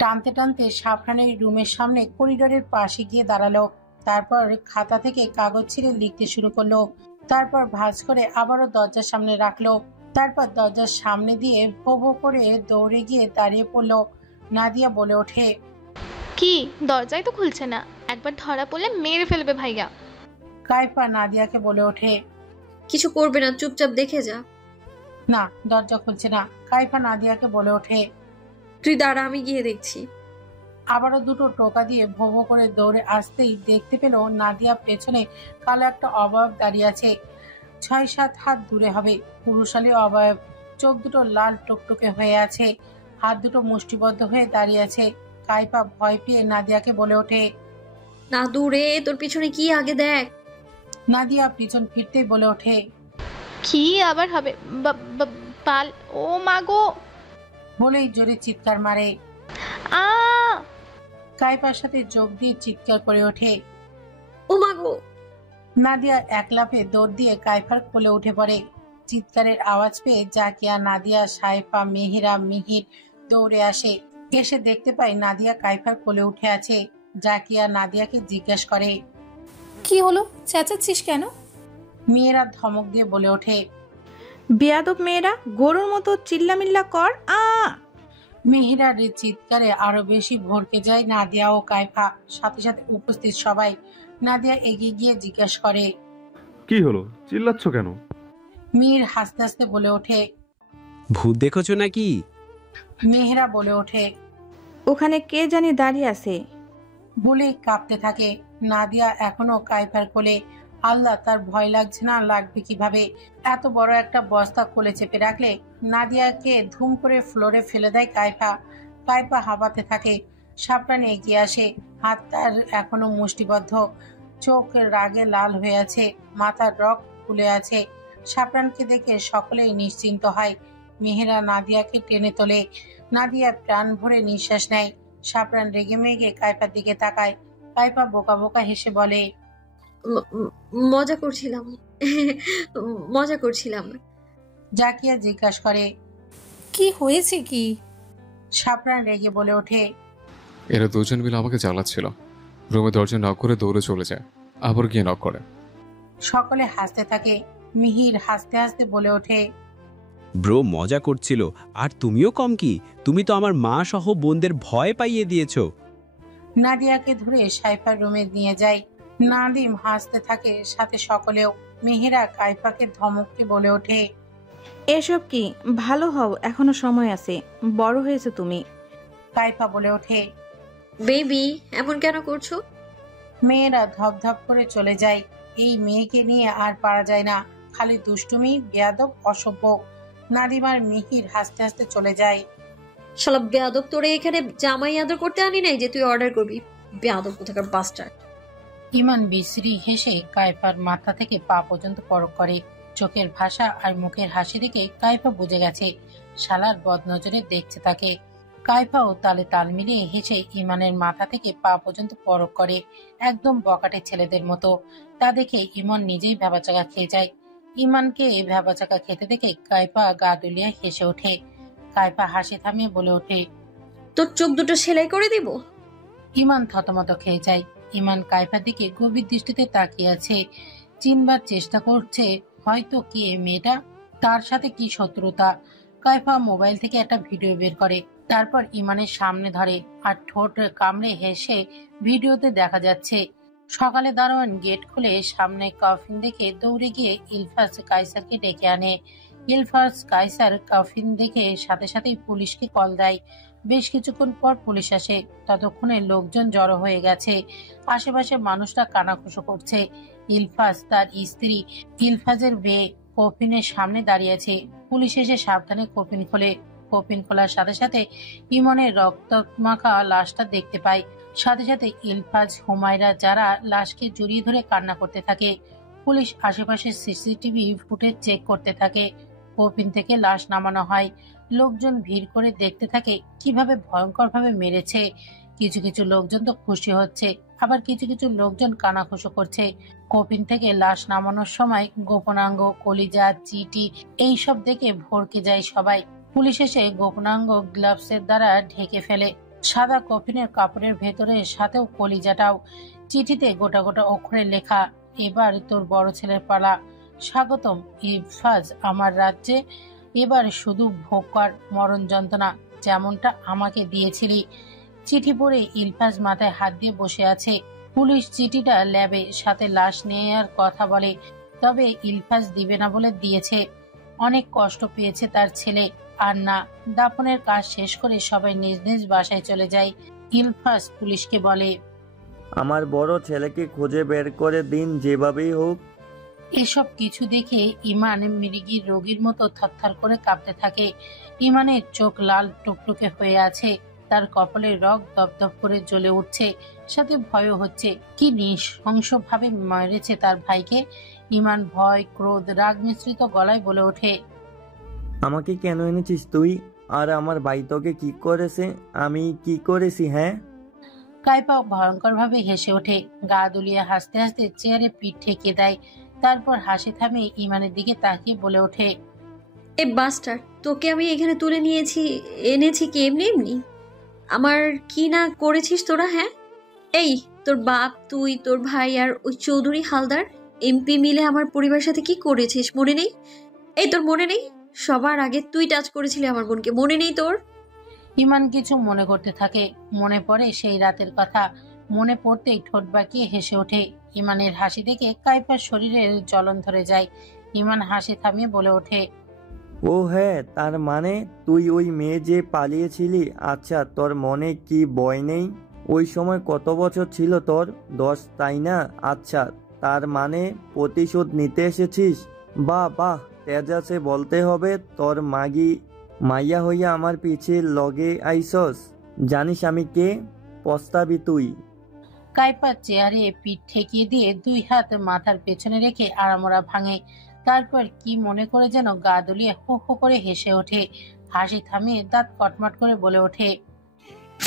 টানতে টানতে সাফরানের রুমের সামনে করিডোরের পাশে গিয়ে দাঁড়ালো। তারপর খাতা থেকে কাগজ ছিঁড়ে লিখতে শুরু করলো। তারপর ভাঁজ করে আবারও দরজার সামনে রাখলো। তারপর দরজার সামনে দিয়ে ভো ভো করে দৌড়ে গিয়ে দাঁড়িয়ে পড়লো। নাদিয়া বলে ওঠে, কি দরজাই তো খুলছে না, একবার ধরা পড়লে মেরে ফেলবে ভাইয়া। কাইফা নাদিয়াকে বলে ওঠে, কিছু করবে না, চুপচাপ দেখে যা। না, দরজা খুলছে না। কাইফা নাদিয়াকে বলে ওঠে, তুই দাঁড়া, আমি গিয়ে দেখছি। আবারও 2টো টোকা দিয়ে ভো ভো করে দৌড়ে আসতেই দেখতে পেল নাদিয়া পেছনে কালো একটা অবয়ব দাঁড়িয়ে আছে। 6-7 হাত দূরে হবে। পুরুষালী অবয়ব, চোখ দুটো লাল টকটকে হয়ে আছে, হাত দুটো মুষ্টিবদ্ধ হয়ে দাঁড়িয়ে আছে। কাইফা ভয় পেয়ে নাদিয়াকে বলে ওঠে, না দূরে, তোর পিছনে কি আগে দেখ। নাদিয়া পিছন ফিরতেই বলে ওঠে, কি আবার হবে? পাল, ও মাগো! বলেই জোরে চিৎকার মারে। আ! কাইফার সাথে যোগ দিয়ে চিৎকার করে ওঠে, ও মাগো! নাদিয়া এক লাফে দৌড় দিয়ে কাইফার কোলে উঠে পড়ে। চিৎকারের আওয়াজ পেয়ে জাকিয়া, নাদিয়া, সাইফা, মেহেরা, মিহির দৌড়ে আসে। এসে দেখতে পায় নাদিয়া কাইফার কোলে উঠে আছে। জাকিয়া নাদিয়াকে জিজ্ঞাসা করে, কি হলো, চেঁচাচ্ছিস কেন? মেয়েরা ধমক দিয়ে বলে ওঠে, বেয়াদব মেয়েরা, গরুর মতো চিল্লামিল্লা কর। মেহেরার চিৎকারে আরো বেশি ভরকে যায় নাদিয়া ও কাইফা, সাথে সাথে উপস্থিত সবাই। নাদিয়া এগিয়ে গিয়ে জিজ্ঞাসা করে, কি হলো, চিল্লাচ্ছ কেন? মীর হাসতে হাসতে বলে ওঠে, ভূত দেখেছো নাকি? মেহেরা বলে ওঠে, ওখানে কে জানি দাঁড়িয়ে আছে বলে কাঁপতে থাকে। নাদিয়া এখনো কাইফার কোলে। আল্লাহ, তার ভয় লাগছে না, লাগবে কিভাবে? এত বড় একটা বস্তা কোলে চেপে রাখলে নাদিয়াকে ধুম করে ফ্লোরে ফেলে দেয় কাইফা। কাইফা হাঁপাতে থাকে। সাফরান এগিয়ে আসে, হাত তার এখনো মুষ্টিবদ্ধ, চোখ রাগে লাল হয়ে আছে, মাথার রক খুলে আছে। সাফরানকে দেখে সকলেই নিশ্চিন্ত হয়। মেহেরা নাদিয়াকে টেনে তোলে। নাদিয়া প্রাণ ভরে নিঃশ্বাস নেয়। সাফরান রেগে মেগে কাইফার দিকে তাকায়। কাইফা বোকা বোকা হেসে বলে, মজা করছিলাম, মজা করছিলাম। জাকিয়া জিজ্ঞাসা করে, কি হয়েছে কি? সাফরান রেগে বলে ওঠে, এরা দুজন মিলে আমাকে জ্বালাচ্ছিল। রুমে দরজা নক করে দৌড়ে চলে যায়, আবার গিয়ে নক করে। সকলে হাসতে থাকে। মিহির হাসতে হাসতে বলে ওঠে, ব্রো মজা করছিল, আর তুমিও কম কি, তুমি তো আমার মা সহ বোনদের ভয় পাইয়ে দিয়েছো। নাদিয়াকে ধরে সাইফার রুমে নিয়ে যায়। নাদিম হাসতে থাকে, সাথে সকলেও। মেহেরা কাইফাকে ধমককে বলে ওঠে, এসব কি, ভালো হও, এখনো সময় আছে, বড় হয়েছে তুমি। কাইফা বলে ওঠে, বেবি এমন কেন করছো? মেয়েরা ধপধপ করে চলে যায়। এই মেয়েকে নিয়ে আর পারা যায় না, খালি দুষ্টুমি, বেয়াদব, অসভ্য। নাদিম আর মিহির হাসতে হাসতে চলে যায়। শালা বেয়াদব, তোরে এখানে জামাই আদর করতে আনি নাই যে তুই অর্ডার করবি, বেয়াদব কোথাকার বাস্টার্ড। ইমান বিশ্রী হেসে কাইফার মাথা থেকে পা পর্যন্ত পরক করে। চোখের ভাষা আর মুখের হাসি দেখে কাইফা বুঝে গেছে শালার বদনজরে দেখছে তাকে। কাইফাও তালে তাল মিলিয়ে হেসে ইমানের মাথা থেকে পা পর্যন্ত পরক করে, একদম বকাটে ছেলেদের মতো। তা দেখে ইমন নিজেই ভ্যাবাচাকা খেয়ে যায়। ইমানকে ভ্যাবাচাকা খেতে দেখে কাইফা গা দুলিয়ে হেসে ওঠে। কাইফা হাসি থামিয়ে বলে ওঠে, তোর চোখ দুটো সেলাই করে দিব। ইমান থতমত খেয়ে যায়। ইমান কাইফার দিকে গভীর দৃষ্টিতে তাকিয়ে আছে, চিনবার চেষ্টা করছে হয়তো কে মেয়েটা, তার সাথে কি শত্রুতা। কাইফা মোবাইল থেকে একটা ভিডিও বের করে, তারপর ইমানের সামনে ধরে আর ঠোঁট কামড়ে হেসে ভিডিওতে দেখা যাচ্ছে সকালে দারোয়ান গেট খুলে সামনে কফিন দেখে দৌড়ে গিয়ে ইলফাজ কাইসারকে ডেকে আনে। ইলফাজ কাইসার কফিন দেখে সাথে সাথেই পুলিশকে কল দেয়। বেশ কিছুক্ষণ পর পুলিশ আসে। ততক্ষণে লোকজন জড়ো হয়ে গেছে, আশেপাশে মানুষরা কানাঘুষো করছে। ইলফাজ তার স্ত্রী ইলফাজের মেয়ে কফিনের সামনে দাঁড়িয়ে আছে। পুলিশ এসে সাবধানে কফিন খোলে। কফিন খোলার সাথে সাথে ইমনের রক্তমাখা লাশটা দেখতে পায়। সাথে সাথে ইলফাজ, হুমায়রা যারা লাশকে জড়িয়ে ধরে কান্না করতে থাকে। পুলিশ আশেপাশে সিসিটিভি ফুটেজ চেক করতে থাকে। কফিন থেকে লাশ নামানো হয়। লোকজন ভিড় করে দেখতে থাকে কিভাবে ভয়ঙ্করভাবে মেরেছে। কিছু কিছু লোকজন তো খুশি হচ্ছে, আবার কিছু কিছু লোকজন কানাঘুষো করছে। কফিন থেকে লাশ নামানোর সময় গোপনাঙ্গ, কলিজা, চিটি এইসব দেখে ভড়কে যায় সবাই। পুলিশ এসে গোপনাঙ্গ গ্লাভসের দ্বারা ঢেকে ফেলে। সাদা কফিনের কাপড়ের ভেতরে সাথেও কলিজাটাও। চিঠিতে গোটা গোটা অক্ষরে লেখা, এবার তোর বড় ছেলের পালা। স্বাগতম ইলফাজ আমার রাজ্যে। এবার শুধু ভোগ কর মরণ যন্ত্রণা, যেমনটা আমাকে দিয়েছিলি। চিঠি পড়ে ইলফাজ মাথায় হাত দিয়ে বসে আছে। পুলিশ চিঠিটা ল্যাবে সাথে লাশ নেওয়ার কথা বলে, তবে ইলফাজ দিবে না বলে দিয়েছে। অনেক কষ্ট পেয়েছে তার ছেলে। আর না, দাফনের কাজ শেষ করে সবাই নিজ নিজ বাসায় চলে যায়। ইলফাজ পুলিশকে বলে, আমার বড় ছেলেকে খুঁজে বের করে দিন যেভাবেই হোক। এসব কিছু দেখে ইমান মৃগীর রোগীর মতো থরথর করে কাঁপতে থাকে। ইমানের চোখ লাল টুকটুকে হয়ে আছে, তার কপালে রক্ত দপদপ করে জ্বলে উঠছে, সাথে ভয়ও হচ্ছে। কি নৃশংসভাবে মেরেছে তার ভাইকে। ইমান ভয়, ক্রোধ, রাগ মিশ্রিত গলায় বলে ওঠে, আমাকে কেন এনেছিস তুই? আর আমার ভাই তোকে কি করেছে? আমি কি করেছি? হ্যাঁ? কাইপা ভয়ঙ্কর ভাবে হেসে ওঠে, গা দুলিয়ে হাসতে হাসতে চেয়ারে পিঠ ঠেকিয়ে দেয়। তারপর হাসি থামিয়ে ইমানের দিকে তাকিয়ে বলে ওঠে, এ বাস্টার, তোকে আমি এখানে তুলে এনেছি কি এমনি এমনি? আমার কি না করেছিস তোরা? হ্যাঁ, এই তোর বাপ, তুই, তোর ভাই আর ওই চৌধুরী হালদার এমপি মিলে আমার পরিবারের সাথে কি করেছিস মনে নেই? এই তোর মনে নেই? সবার আগে তুই টাচ করেছিলি আমার বোনকে, মনে নেই তোর? ইমান কিছু মনে করতে থাকে। মনে পড়ে সেই রাতের কথা। মনে পড়তেই ঠোঁট বাঁকিয়ে হেসে ওঠে। ইমানের হাসি দেখে কাইফার শরীরের জ্বলন ধরে যায়। ইমান হাসি থামিয়ে বলে ওঠে, ও হ্যাঁ, তার মানে তুই ওই মেয়ে যে পালিয়েছিলি। আচ্ছা, তোর মনে কি ভয় নেই? ওই সময় কত বছর ছিল তোর? 10, তাই না? আচ্ছা, তার মানে প্রতিশোধ নিতে এসেছিস? বাহ বাহ, তেজ আছে বলতে হবে। তোর মাইয়া হইয়া আমার পিছে লগে আইসস। জানিস আমি কে? পস্তাবি তুই। কাইফা চেয়ারে পিঠ ঠেকিয়ে দিয়ে দুই হাত মাথার পেছনে রেখে আড়ামোড়া ভাঙে। তারপর কি মনে করে যেন গা দলিয়ে হো হো করে হেসে ওঠে। হাসি থামিয়ে দাঁত কটমট করে বলে ওঠে,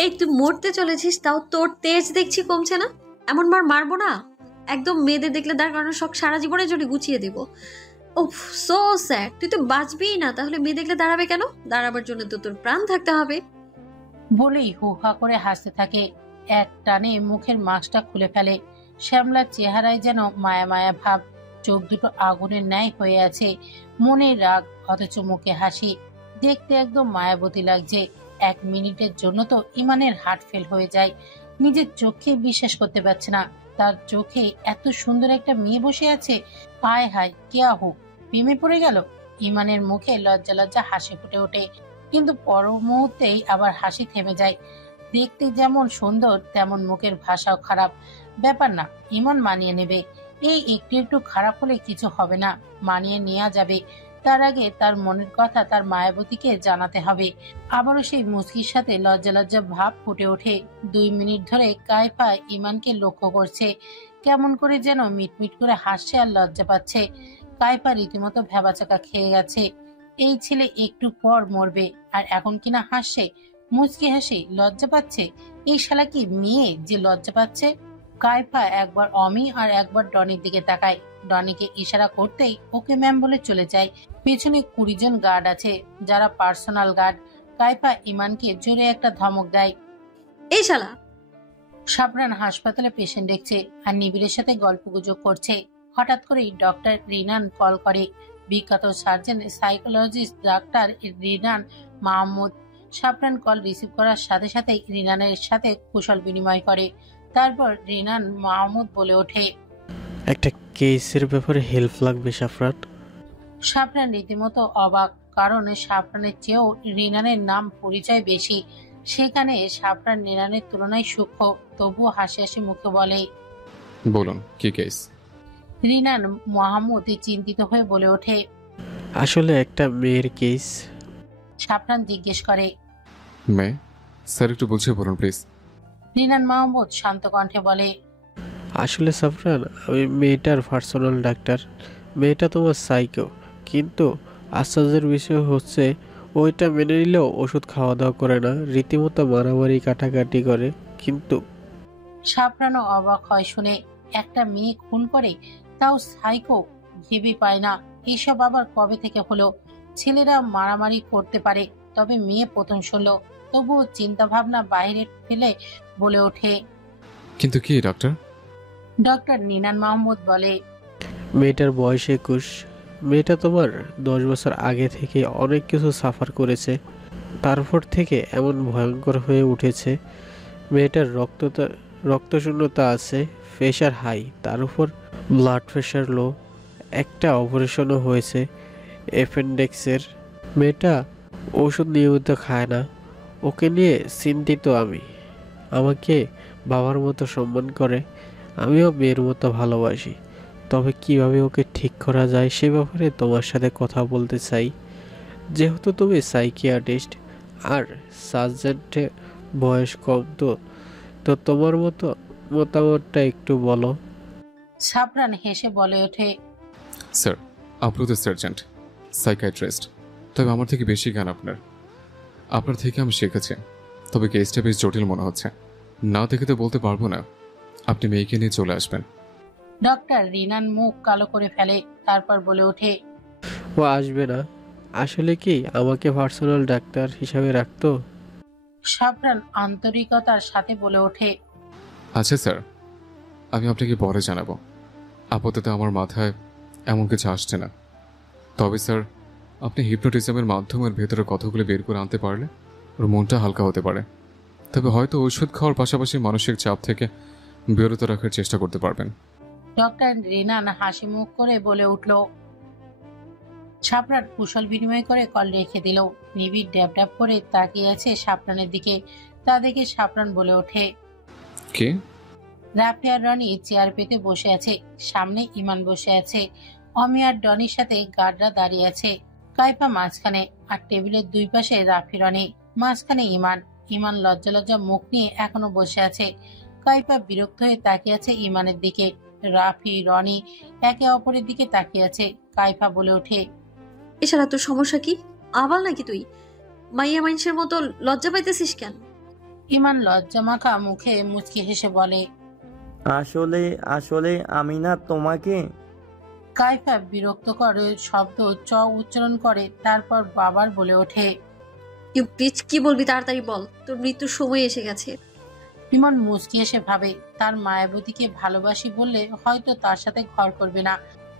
এই তুই মরতে চলেছিস, তাও তোর তেজ দেখছি কমছে না। এমন মার মারবো না, একদম মেয়েদের দেখলে দাঁড় করানো শখ সারা জীবনের জন্য গুছিয়ে দিব। ওহ, সো স্যাড। তুই তো বাঁচবিই না, তাহলে মেয়ে দেখলে দাঁড়াবে কেন? দাঁড়াবার জন্য তো তোর প্রাণ থাকতে হবে। বলেই হু হা করে হাসতে থাকে। এক টানে মুখের মাস্কটা খুলে ফেলে। শ্যামলার চেহারায় যেন মায়া মায়া ভাব, চোখ দুটো আগুনের ন্যায় হয়ে আছে। মনে রাগ, অথচ মুখে হাসি। দেখতে একদম মায়াবতী লাগছে। 1 মিনিটের জন্য তো ইমানের হার্ট ফেল হয়ে যায়। নিজের চোখে বিশ্বাস করতে পারছে না, তার চোখে এত সুন্দর একটা মেয়ে বসে আছে। হায় হায়, কেয়া হোক, প্রেমে পড়ে গেল। ইমানের মুখে লজ্জা লজ্জা হাসি ফুটে ওঠে, কিন্তু পর মুহূর্তেই আবার হাসি থেমে যায়। দেখতে যেমন সুন্দর তেমন মুখের ভাষাও খারাপ। ব্যাপার না, ইমান মানিয়ে নেবে। এই একটু একটু খারাপ হলে কিছু হবে না, মানিয়ে নেওয়া যাবে। তার আগে তার মনের কথা তার মায়াবতীকে জানাতে হবে। আবারও সেই মুচকির সাথে লজ্জা লজ্জা ভাব ফুটে ওঠে। 2 মিনিট ধরে কাইফা ইমানকে লক্ষ্য করছে। কেমন করে যেন মিটমিট করে হাসছে আর লজ্জা পাচ্ছে। কাইফা রীতিমতো ভ্যাবাচাকা খেয়ে গেছে। এই ছেলে একটু পর মরবে আর এখন কিনা হাসছে, মুচকি হাসি, লজ্জা পাচ্ছে। এই শালা কি মেয়ে যে লজ্জা পাচ্ছে? কাইফা একবার অমি আর একবার ডনির দিকে তাকায়। ডনিকে ইশারা করতেই ওকে ম্যাম বলে চলে যায়। পেছনে 20 জন গার্ড আছে, যারা পার্সোনাল গার্ড। কাইফা ইমানকে জোরে একটা ধমক দেয়। এই শালা! সাবরান হাসপাতালে পেশেন্ট দেখছে আর নিবিড়ের সাথে গল্পগুজব করছে। হঠাৎ করেই ডক্টর রিনান কল করে। বিখ্যাত সার্জন সাইকোলজিস্ট ডাক্তার রিনান মাহমুদ। সাবরান কল রিসিভ করার সাথে সাথে রিনানের সাথে কুশল বিনিময় করে। তারপর রিনান মাহমুদ বলে ওঠে, একটা কেসের ব্যাপারে হেল্প লাগবে সাফরান। সাবরান রীতিমতো অবাক, কারণ সাবরানের চেয়েও রিনানের নাম পরিচয় বেশি। সেখানে সাবরান রিনানের তুলনায় সূক্ষ্ম, তবুও হাসি হাসি মুখে বলে, বলুন কি কেস? রিনান মাহমুদ চিন্তিত হয়ে বলে ওঠে, আসলে একটা মেয়ের কেস। সাবরান জিজ্ঞেস করে, মেয়ে? স্যার একটু বুঝিয়ে বলুন প্লিজ। রিনান মাহমুদ শান্ত কণ্ঠে বলে, আসলে সাফরান, আমি মেয়েটার পার্সোনাল ডাক্তার। মেয়েটা তোমার সাইকো, কিন্তু আশ্চর্যের বিষয় হচ্ছে ওইটা মেনে নিলেও ওষুধ খাওয়া দাওয়া করে না, রীতিমতো মারামারি কাটাকাটি করে। কিন্তু সাবরানও অবাক হয় শুনে। একটা মেয়ে খুন করে, তাও সাইকো? ভেবে পায় না এইসব আবার কবে থেকে হলো। ছেলেরা মারামারি করতে পারে, তবে মেয়ে প্রথম শুনলো। তবুও চিন্তা ভাবনা বাইরে ফেলে বলে ওঠে, কিন্তু কি ডক্টর? ডক্টর নিনান মাহমুদ বলে, মেয়েটার বয়স 21। মেয়েটা তোমার 10 বছর আগে থেকে অনেক কিছু সাফার করেছে, তারপর থেকে এমন ভয়ঙ্কর হয়ে উঠেছে। মেয়েটার রক্তশূন্যতা আছে, প্রেশার হাই, তার উপর ব্লাড প্রেশার লো। একটা অপারেশনও হয়েছে অ্যাপেন্ডিক্সের। মেয়েটা ওষুধ নিয়মিত খায় না। ওকে নিয়ে চিন্তিত আমি। আমাকে বাবার মতো সম্মান করে, আমিও মেয়ের মতো ভালোবাসি। তবে কিভাবে ওকে ঠিক করা যায় সে ব্যাপারে তোমার সাথে কথা বলতে চাই। যেহেতু তুমি সাইকিয়াট্রিস্ট আর সার্জেন্টের বয়স কম, তো তোমার মতামতটা একটু বলো। সাবরান হেসে বলে ওঠে, স্যার আপনি তো সার্জেন্ট, সাইকিয়াট্রিস্ট, তবে আমার থেকে বেশি জ্ঞান আপনার থেকে আমি শিখেছি। তবে কেসটা বেশ জটিল মনে হচ্ছে। না দেখে তো বলতে পারবো না। আপনি মেয়েকে নিয়ে চলে আসবেন। ডক্টর রিনান মুখ কালো করে ফেলে, তারপর বলে ওঠে, ও আসবে না। আসলে কি আমাকে পার্সোনাল ডাক্তার হিসাবে রাখতো? সাবরান আন্তরিকতার সাথে বলে ওঠে, আচ্ছা স্যার, আমি আপনাকে পরে জানাবো। আপাতত আমার মাথায় এমন কিছু আসছে না। তবে স্যার, আপনি হিপনোটিজমের মাধ্যমে ভেতরে কথাগুলো বের করে আনতে পারলে ওর মনটা হালকা হতে পারে। তবে হয়তো ওষুধ খাওয়ার পাশাপাশি মানসিক চাপ থেকে বিরত রাখার চেষ্টা করতে পারবেন। ডক্টর রিনান হাসি মুখ করে বলে উঠল। সাবরান কুশল বিনিময় করে কল রেখে দিল। নিবিড় ড্যাব ড্যাব করে তাকিয়ে আছে সাবরানের দিকে। তা দেখে সাবরান বলে ওঠে, কে? রাফি আর রনি চেয়ার পেতে বসে আছে, সামনে ইমান বসে আছে। অমি আর ডনির সাথে গার্ডরা দাঁড়িয়ে আছে। কাইফা মাঝখানে, আর টেবিলের দুই পাশে রাফি, রনি, মাঝখানে ইমান। ইমান লজ্জা লজ্জা মুখ নিয়ে এখনো বসে আছে। কাইফা বিরক্ত হয়ে তাকিয়ে আছে ইমানের দিকে। রাফি, রনি একে অপরের দিকে তাকিয়ে আছে। কাইফা বলে ওঠে, এছাড়া তোর সমস্যা কি? আবাল নাকি তুই? মাইয়া মানুষের মতো লজ্জা পাইতেছিস কেন? ইমান লজ্জা মাখা মুখে মুচকি হেসে বলে, আসলে আমি না তোমাকে। কাইফা বিরক্ত করে শব্দ চ উচ্চারণ করে, তারপর বাবার বলে ওঠে, কি বলবি তাড়াতাড়ি বল, তোর মৃত্যুর সময় এসে গেছে। ইমান মুচকি এসে ভাবে, তার মায়াবতীকে ভালোবাসি বললে হয়তো তার সাথে ঘর করবে না,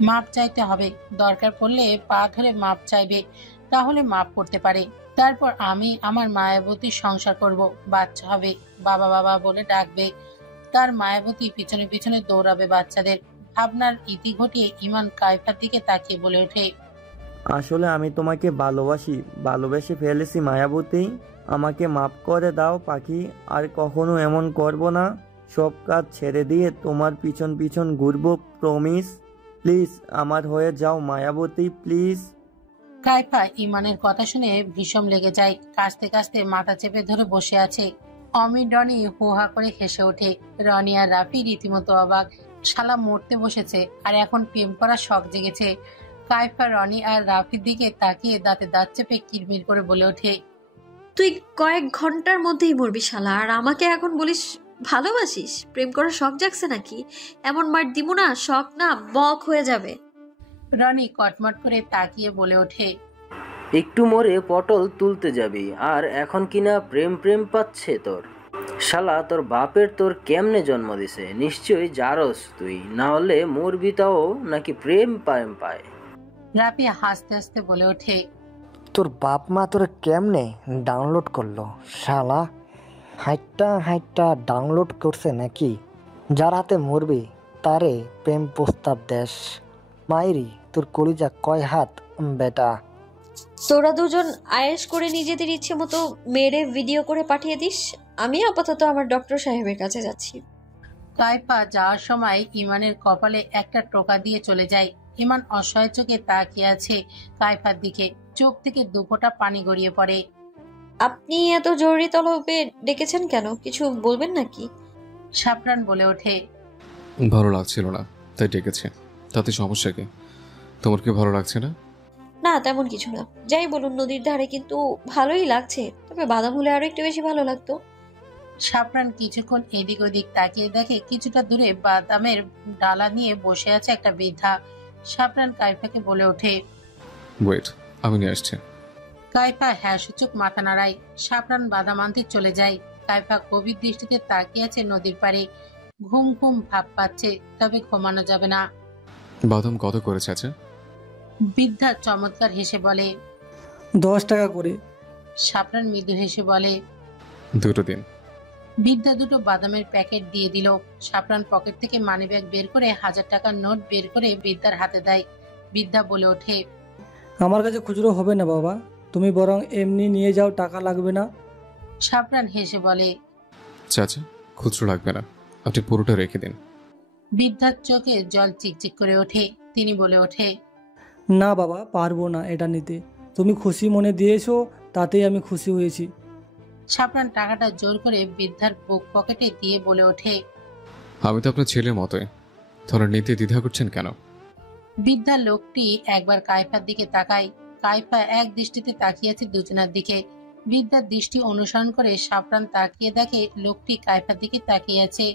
মাপ চাইতে হবে। দরকার পড়লে পা ধরে মাপ চাইবে, তাহলে মাপ করতে পারে। তারপর আমি আমার মায়াবতীর সংসার করব, বাচ্চা হবে, বাবা বাবা বলে ডাকবে। তার মায়াবতী পিছনে পিছনে দৌড়াবে বাচ্চাদের। ভাবনার ইতি ঘটিয়ে ইমান কাইফার দিকে তাকিয়ে বলে ওঠে, আসলে আমি তোমাকে ভালোবেসে ফেলেছি মায়াবতী। আমাকে মাফ করে দাও পাখি, আর কখনো এমন করব না। সব কাজ ছেড়ে দিয়ে তোমার পিছন পিছন ঘুরবো, প্রমিস। প্লিজ আমার হয়ে যাও মায়াবতী, প্লিজ। কাইফা ইমানের কথা শুনে ভীষণ লেগে যায়। কাঁচতে কাঁচতে মাথা চেপে ধরে বসে আছে। অমি ডনি হুহা করে হেসে ওঠে। রনি আর রাফি রীতিমতো অবাক। শালা মরতে বসেছে আর এখন প্রেম করার শখ জেগেছে। কাইফা রনি আর রাফির দিকে তাকিয়ে দাঁতে দাঁত চেপে কিরমির করে বলে ওঠে, তুই কয়েক ঘন্টার মধ্যেই মরবি শালা, আর আমাকে এখন বলিস ভালোবাসিস? প্রেম করার শখ জাগছে নাকি? এমন মার দিব না, শখ না বক হয়ে যাবে। রনি কটমট করে তাকিয়ে বলে ওঠে, একটু মরে পটল তুলতে যাবি আর এখন কিনা প্রেম প্রেম পাচ্ছে তোর? শালা তোর বাপের তোর কেমনে জন্ম দিছে? নিশ্চয়ই জারস তুই, না হলে মরবি তাও নাকি প্রেম প্রেম পায়? রাফি হাসতে হাসতে বলে ওঠে, তোর বাপ মা তোর কেমনে ডাউনলোড করলো শালা? হাইটটা ডাউনলোড করছে নাকি? যার হাতে মরবি তারে প্রেম প্রস্তাব দেশ? মাইরি তোর কলিজা কয় হাত বেটা? তোরা দুজন আয়েশ করে নিজেদের ইচ্ছে মতো মেরে ভিডিও করে পাঠিয়ে দিস। আমি আপাতত আমার ডক্টর সাহেবের কাছে যাচ্ছি। কাইফা যাওয়ার সময় ইমানের কপালে একটা টোকা দিয়ে চলে যায়। ইমান অসহায় চোখে তাকিয়ে আছে কাইফার দিকে, চোখ থেকে দুফোঁটা পানি গড়িয়ে পড়ে। আপনি এত জরুরি তলবে ডেকেছেন কেন? কিছু বলবেন নাকি? সাফরান বলে ওঠে, ভালো লাগছিল না তাই ডেকেছে। তাতে সমস্যা কি? তোমার কি ভালো লাগছে না? না তেমন কিছু না। যাই বলুন, নদীর ধারে কিন্তু ভালোই লাগছে, তবে বাদাম হলে আরো একটু বেশি ভালো লাগতো। সাফরান কিছুক্ষণ এদিক ওদিক তাকিয়ে দেখে কিছুটা দূরে বাদামের ডালা নিয়ে বসে আছে একটা বৃদ্ধা। সাফরান কাইফাকে বলে ওঠে, ওয়েট, আমি নিয়ে আসছি। কাইফা হ্যাঁ সূচক মাথা নাড়ায়। সাফরান বাদাম আনতে চলে যায়। কাইফা গভীর দৃষ্টিতে তাকিয়ে আছে নদীর পাড়ে। ঘুম ঘুম ভাব পাচ্ছে, তবে ঘুমানো যাবে না। বাদাম কত করে চাচা? বৃদ্ধা চমৎকার হেসে বলে, 10 টাকা করে। সাফরান মৃদু হেসে বলে, দুটো দিন। বৃদ্ধা দুটো বাদামের প্যাকেট দিয়ে দিল। সাফরান পকেট থেকে মানিব্যাগ বের করে 1000 টাকার নোট বের করে বৃদ্ধার হাতে দেয়। বৃদ্ধা বলে ওঠে, আমার কাছে খুচরো হবে না বাবা, তুমি বরং এমনি নিয়ে যাও, টাকা লাগবে না। সাফরান হেসে বলে, চাচা খুচরো লাগবে না, আপনি পুরোটা রেখে দিন। বৃদ্ধার চোখে জল চিকচিক করে ওঠে। তিনি বলে ওঠে, না বাবা, পারবো না এটা নিতে। তুমি খুশি মনে দিয়েছো, তাতেই আমি খুশি হয়েছি। সাফরান টাকাটা জোর করে বৃদ্ধার বুক পকেটে দিয়ে বলে ওঠে, আমি তো আপনার ছেলের মতোই, ধরার নিতে দ্বিধা করছেন কেন? বৃদ্ধা লোকটি একবার কাইফার দিকে তাকায়। কাইফা এক দৃষ্টিতে তাকিয়েছে দুজনের দিকে। বৃদ্ধার দৃষ্টি অনুসরণ করে সাফরান তাকিয়ে দেখে লোকটি কাইফার দিকে তাকিয়ে আছে।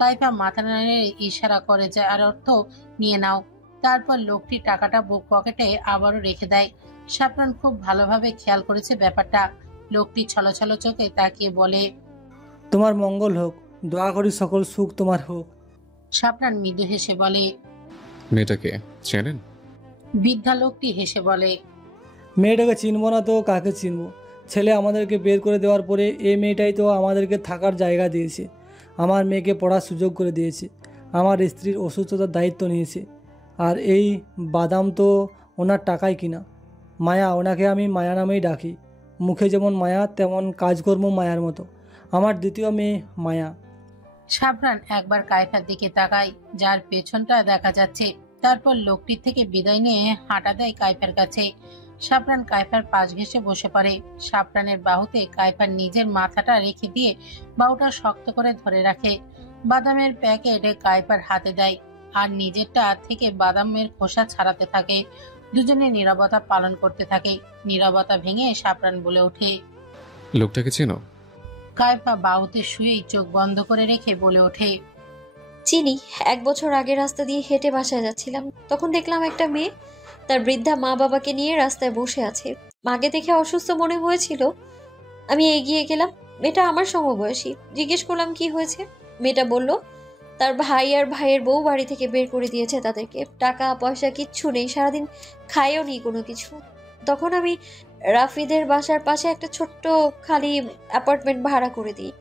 কাইফা মাথা নাড়িয়ে ইশারা করে যায় আর অর্থ নিয়ে নাও। তারপর লোকটি টাকাটা বুক পকেটে আবারও রেখে দেয়। সাফরান খুব ভালোভাবে খেয়াল করেছে ব্যাপারটা। লোকটি ছলছল চোখে তাকিয়ে বলে, তোমার মঙ্গল হোক, দোয়া করি সকল সুখ তোমার হোক। সাফরান মৃদু হেসে বলে, মেয়েটাকে চেনেন? বৃদ্ধা লোকটি হেসে বলে, মেয়েটাকে চিনবো না তো কাকে চিনবো? ছেলে আমাদেরকে বের করে দেওয়ার পরে এই মেয়েটাই তো আমাদেরকে থাকার জায়গা দিয়েছে, আমার মেয়েকে পড়ার সুযোগ করে দিয়েছে, আমার স্ত্রীর অসুস্থতার দায়িত্ব নিয়েছে। আর এই বাদাম তো ওনার টাকায় কিনা। মায়া, ওনাকে আমি মায়া নামেই ডাকি। মুখে যেমন মায়া, তেমন কাজকর্ম মায়ার মতো। আমার দ্বিতীয় মেয়ে মায়া। সাফরান একবার কাইফার দিকে তাকায়, যার পেছনটা দেখা যাচ্ছে। তারপর লোকটির থেকে বিদায় নিয়ে হাঁটা দেয় কাইফার কাছে। সাফরান কাইফার পাশ ঘেঁষে বসে পড়ে। সাফরানের বাহুতে কাইফার নিজের মাথাটা রেখে দিয়ে বাহুটা শক্ত করে ধরে রাখে। বাদামের প্যাকেট কাইফার হাতে দেয় আর নিজেরটা থেকে বাদামের খোসা ছাড়াতে থাকে। দুজনে নীরবতা পালন করতে থাকে। নীরবতা ভেঙে সাফরান বলে ওঠে, লোকটাকে চেনো? কাইফা বাহুতে শুয়েই চোখ বন্ধ করে রেখে বলে ওঠে, চিনি। 1 বছর আগে রাস্তা দিয়ে হেঁটে বাসায় যাচ্ছিলাম, তখন দেখলাম একটা মেয়ে তার বৃদ্ধা মা বাবাকে নিয়ে রাস্তায় বসে আছে। মাকে দেখে অসুস্থ মনে হয়েছিল। আমি এগিয়ে গেলাম। মেয়েটা আমার সমবয়সী। জিজ্ঞেস করলাম কি হয়েছে। মেয়েটা বলল তার ভাই আর ভাইয়ের বউ বাড়ি থেকে বের করে দিয়েছে তাদেরকে। টাকা পয়সা কিচ্ছু নেই, সারাদিন খায়ও নি কোনো কিছু। তখন আমি রাফিদের বাসার পাশে একটা ছোট্ট খালি অ্যাপার্টমেন্ট ভাড়া করে দিই।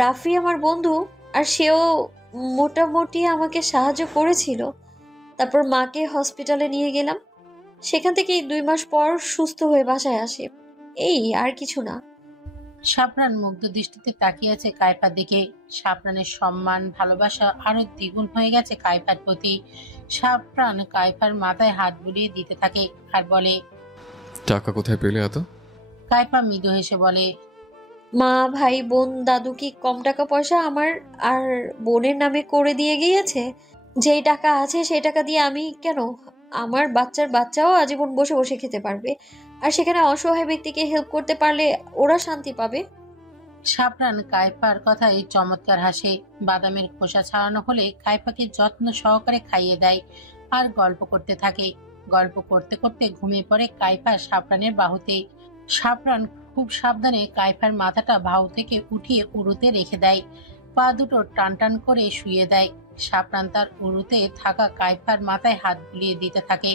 রাফি আমার বন্ধু, আর সেও মোটামুটি আমাকে সাহায্য করেছিল। তারপর মাকে হসপিটালে নিয়ে গেলাম। সেখান থেকে 2 মাস পর সুস্থ হয়ে বাসায় আসে। এই আর কিছু না। সাফরান মুগ্ধ দৃষ্টিতে তাকিয়ে আছে কাইফার দিকে। সাফরানের সম্মান ভালোবাসা আরো দ্বিগুণ হয়ে গেছে কাইফার প্রতি। সাফরান কাইফার মাথায় হাত বুলিয়ে দিতে থাকে আর বলে, টাকা কোথায় পেলে এত? কাইফা মৃদু হেসে বলে, মা, ভাই, বোন, দাদু কি কম টাকা পয়সা আমার আর বোনের নামে করে দিয়ে গিয়েছে? যেই টাকা আছে সেই টাকা দিয়ে আমি কেন আমার বাচ্চাও আজীবন বসে বসে খেতে পারবে, আর সেখানে অসহায় ব্যক্তিকে হেল্প করতে পারলে ওরা শান্তি পাবে। সাবরান কাইফার কথায় চমৎকার হাসে। বাদামের খোসা ছাড়ানো হলে কাইফাকে যত্ন সহকারে খাইয়ে দেয় আর গল্প করতে থাকে। গল্প করতে করতে ঘুমিয়ে পড়ে কাইফা সাবরানের বাহুতে। সাবরান খুব সাবধানে কাইফার মাথাটা বাহু থেকে উঠিয়ে উড়ুতে রেখে দেয়, পা দুটো টান টান করে শুয়ে দেয়। সাবরান তার উড়ুতে থাকা কাইফার মাথায় হাত বুলিয়ে দিতে থাকে।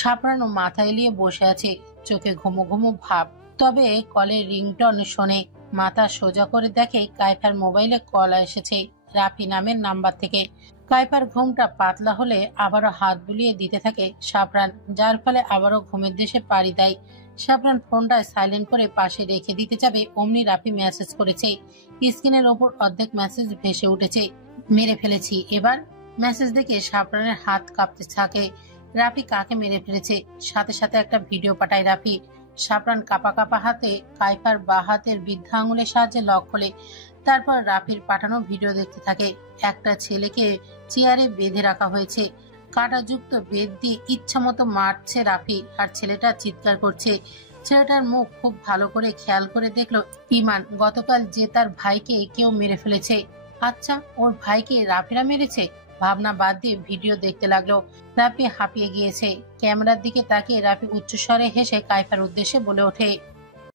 সাবরানও মাথা এলিয়ে বসে আছে, চোখে ঘুমো ঘুমো ভাব। তবে কলের রিংটন শোনে। মাথা সোজা করে দেখে কাইফার মোবাইলে কল এসেছে রাফি নামের নাম্বার থেকে। কাইফার ঘুমটা পাতলা হলে আবারও হাত বুলিয়ে দিতে থাকে সাবরান, যার ফলে আবারও ঘুমের দেশে পাড়ি দেয়। সাবরান ফোনটা সাইলেন্ট করে পাশে রেখে দিতে যাবে, অমনি রাফি মেসেজ করেছে। স্ক্রিনের ওপর অর্ধেক মেসেজ ভেসে উঠেছে, মেরে ফেলেছি। এবার মেসেজ দেখে সাবরানের হাত কাঁপতে থাকে। রাফি কাকে মেরে ফেলেছে, সাথে সাথে একটা ভিডিও পাঠায় রাফি। সাবরান কাপা কাপা হাতে কাইফার বা হাতের বৃদ্ধা আঙুলের সাহায্যে লক খোলে। তারপর রাফির পাঠানো ভিডিও দেখতে থাকে। একটা ছেলেকে চেয়ারে বেঁধে রাখা হয়েছে, কাঁটাযুক্ত বেদ দিয়ে ইচ্ছা মতো মারছে রাফি, আর ছেলেটা চিৎকার করছে। ছেলেটার মুখ খুব ভালো করে খেয়াল করে দেখলো ইমান গতকাল যে তার ভাইকে কেউ মেরে ফেলেছে। আচ্ছা, ওর ভাইকে রাফিরা মেরেছে? ভাবনা বাদ দিয়ে ভিডিও দেখতে লাগলো। রাফি হাঁপিয়ে গিয়েছে। ক্যামেরার দিকে তাকিয়ে রাফি উচ্চস্বরে হেসে কাইফার উদ্দেশ্যে বলে ওঠে,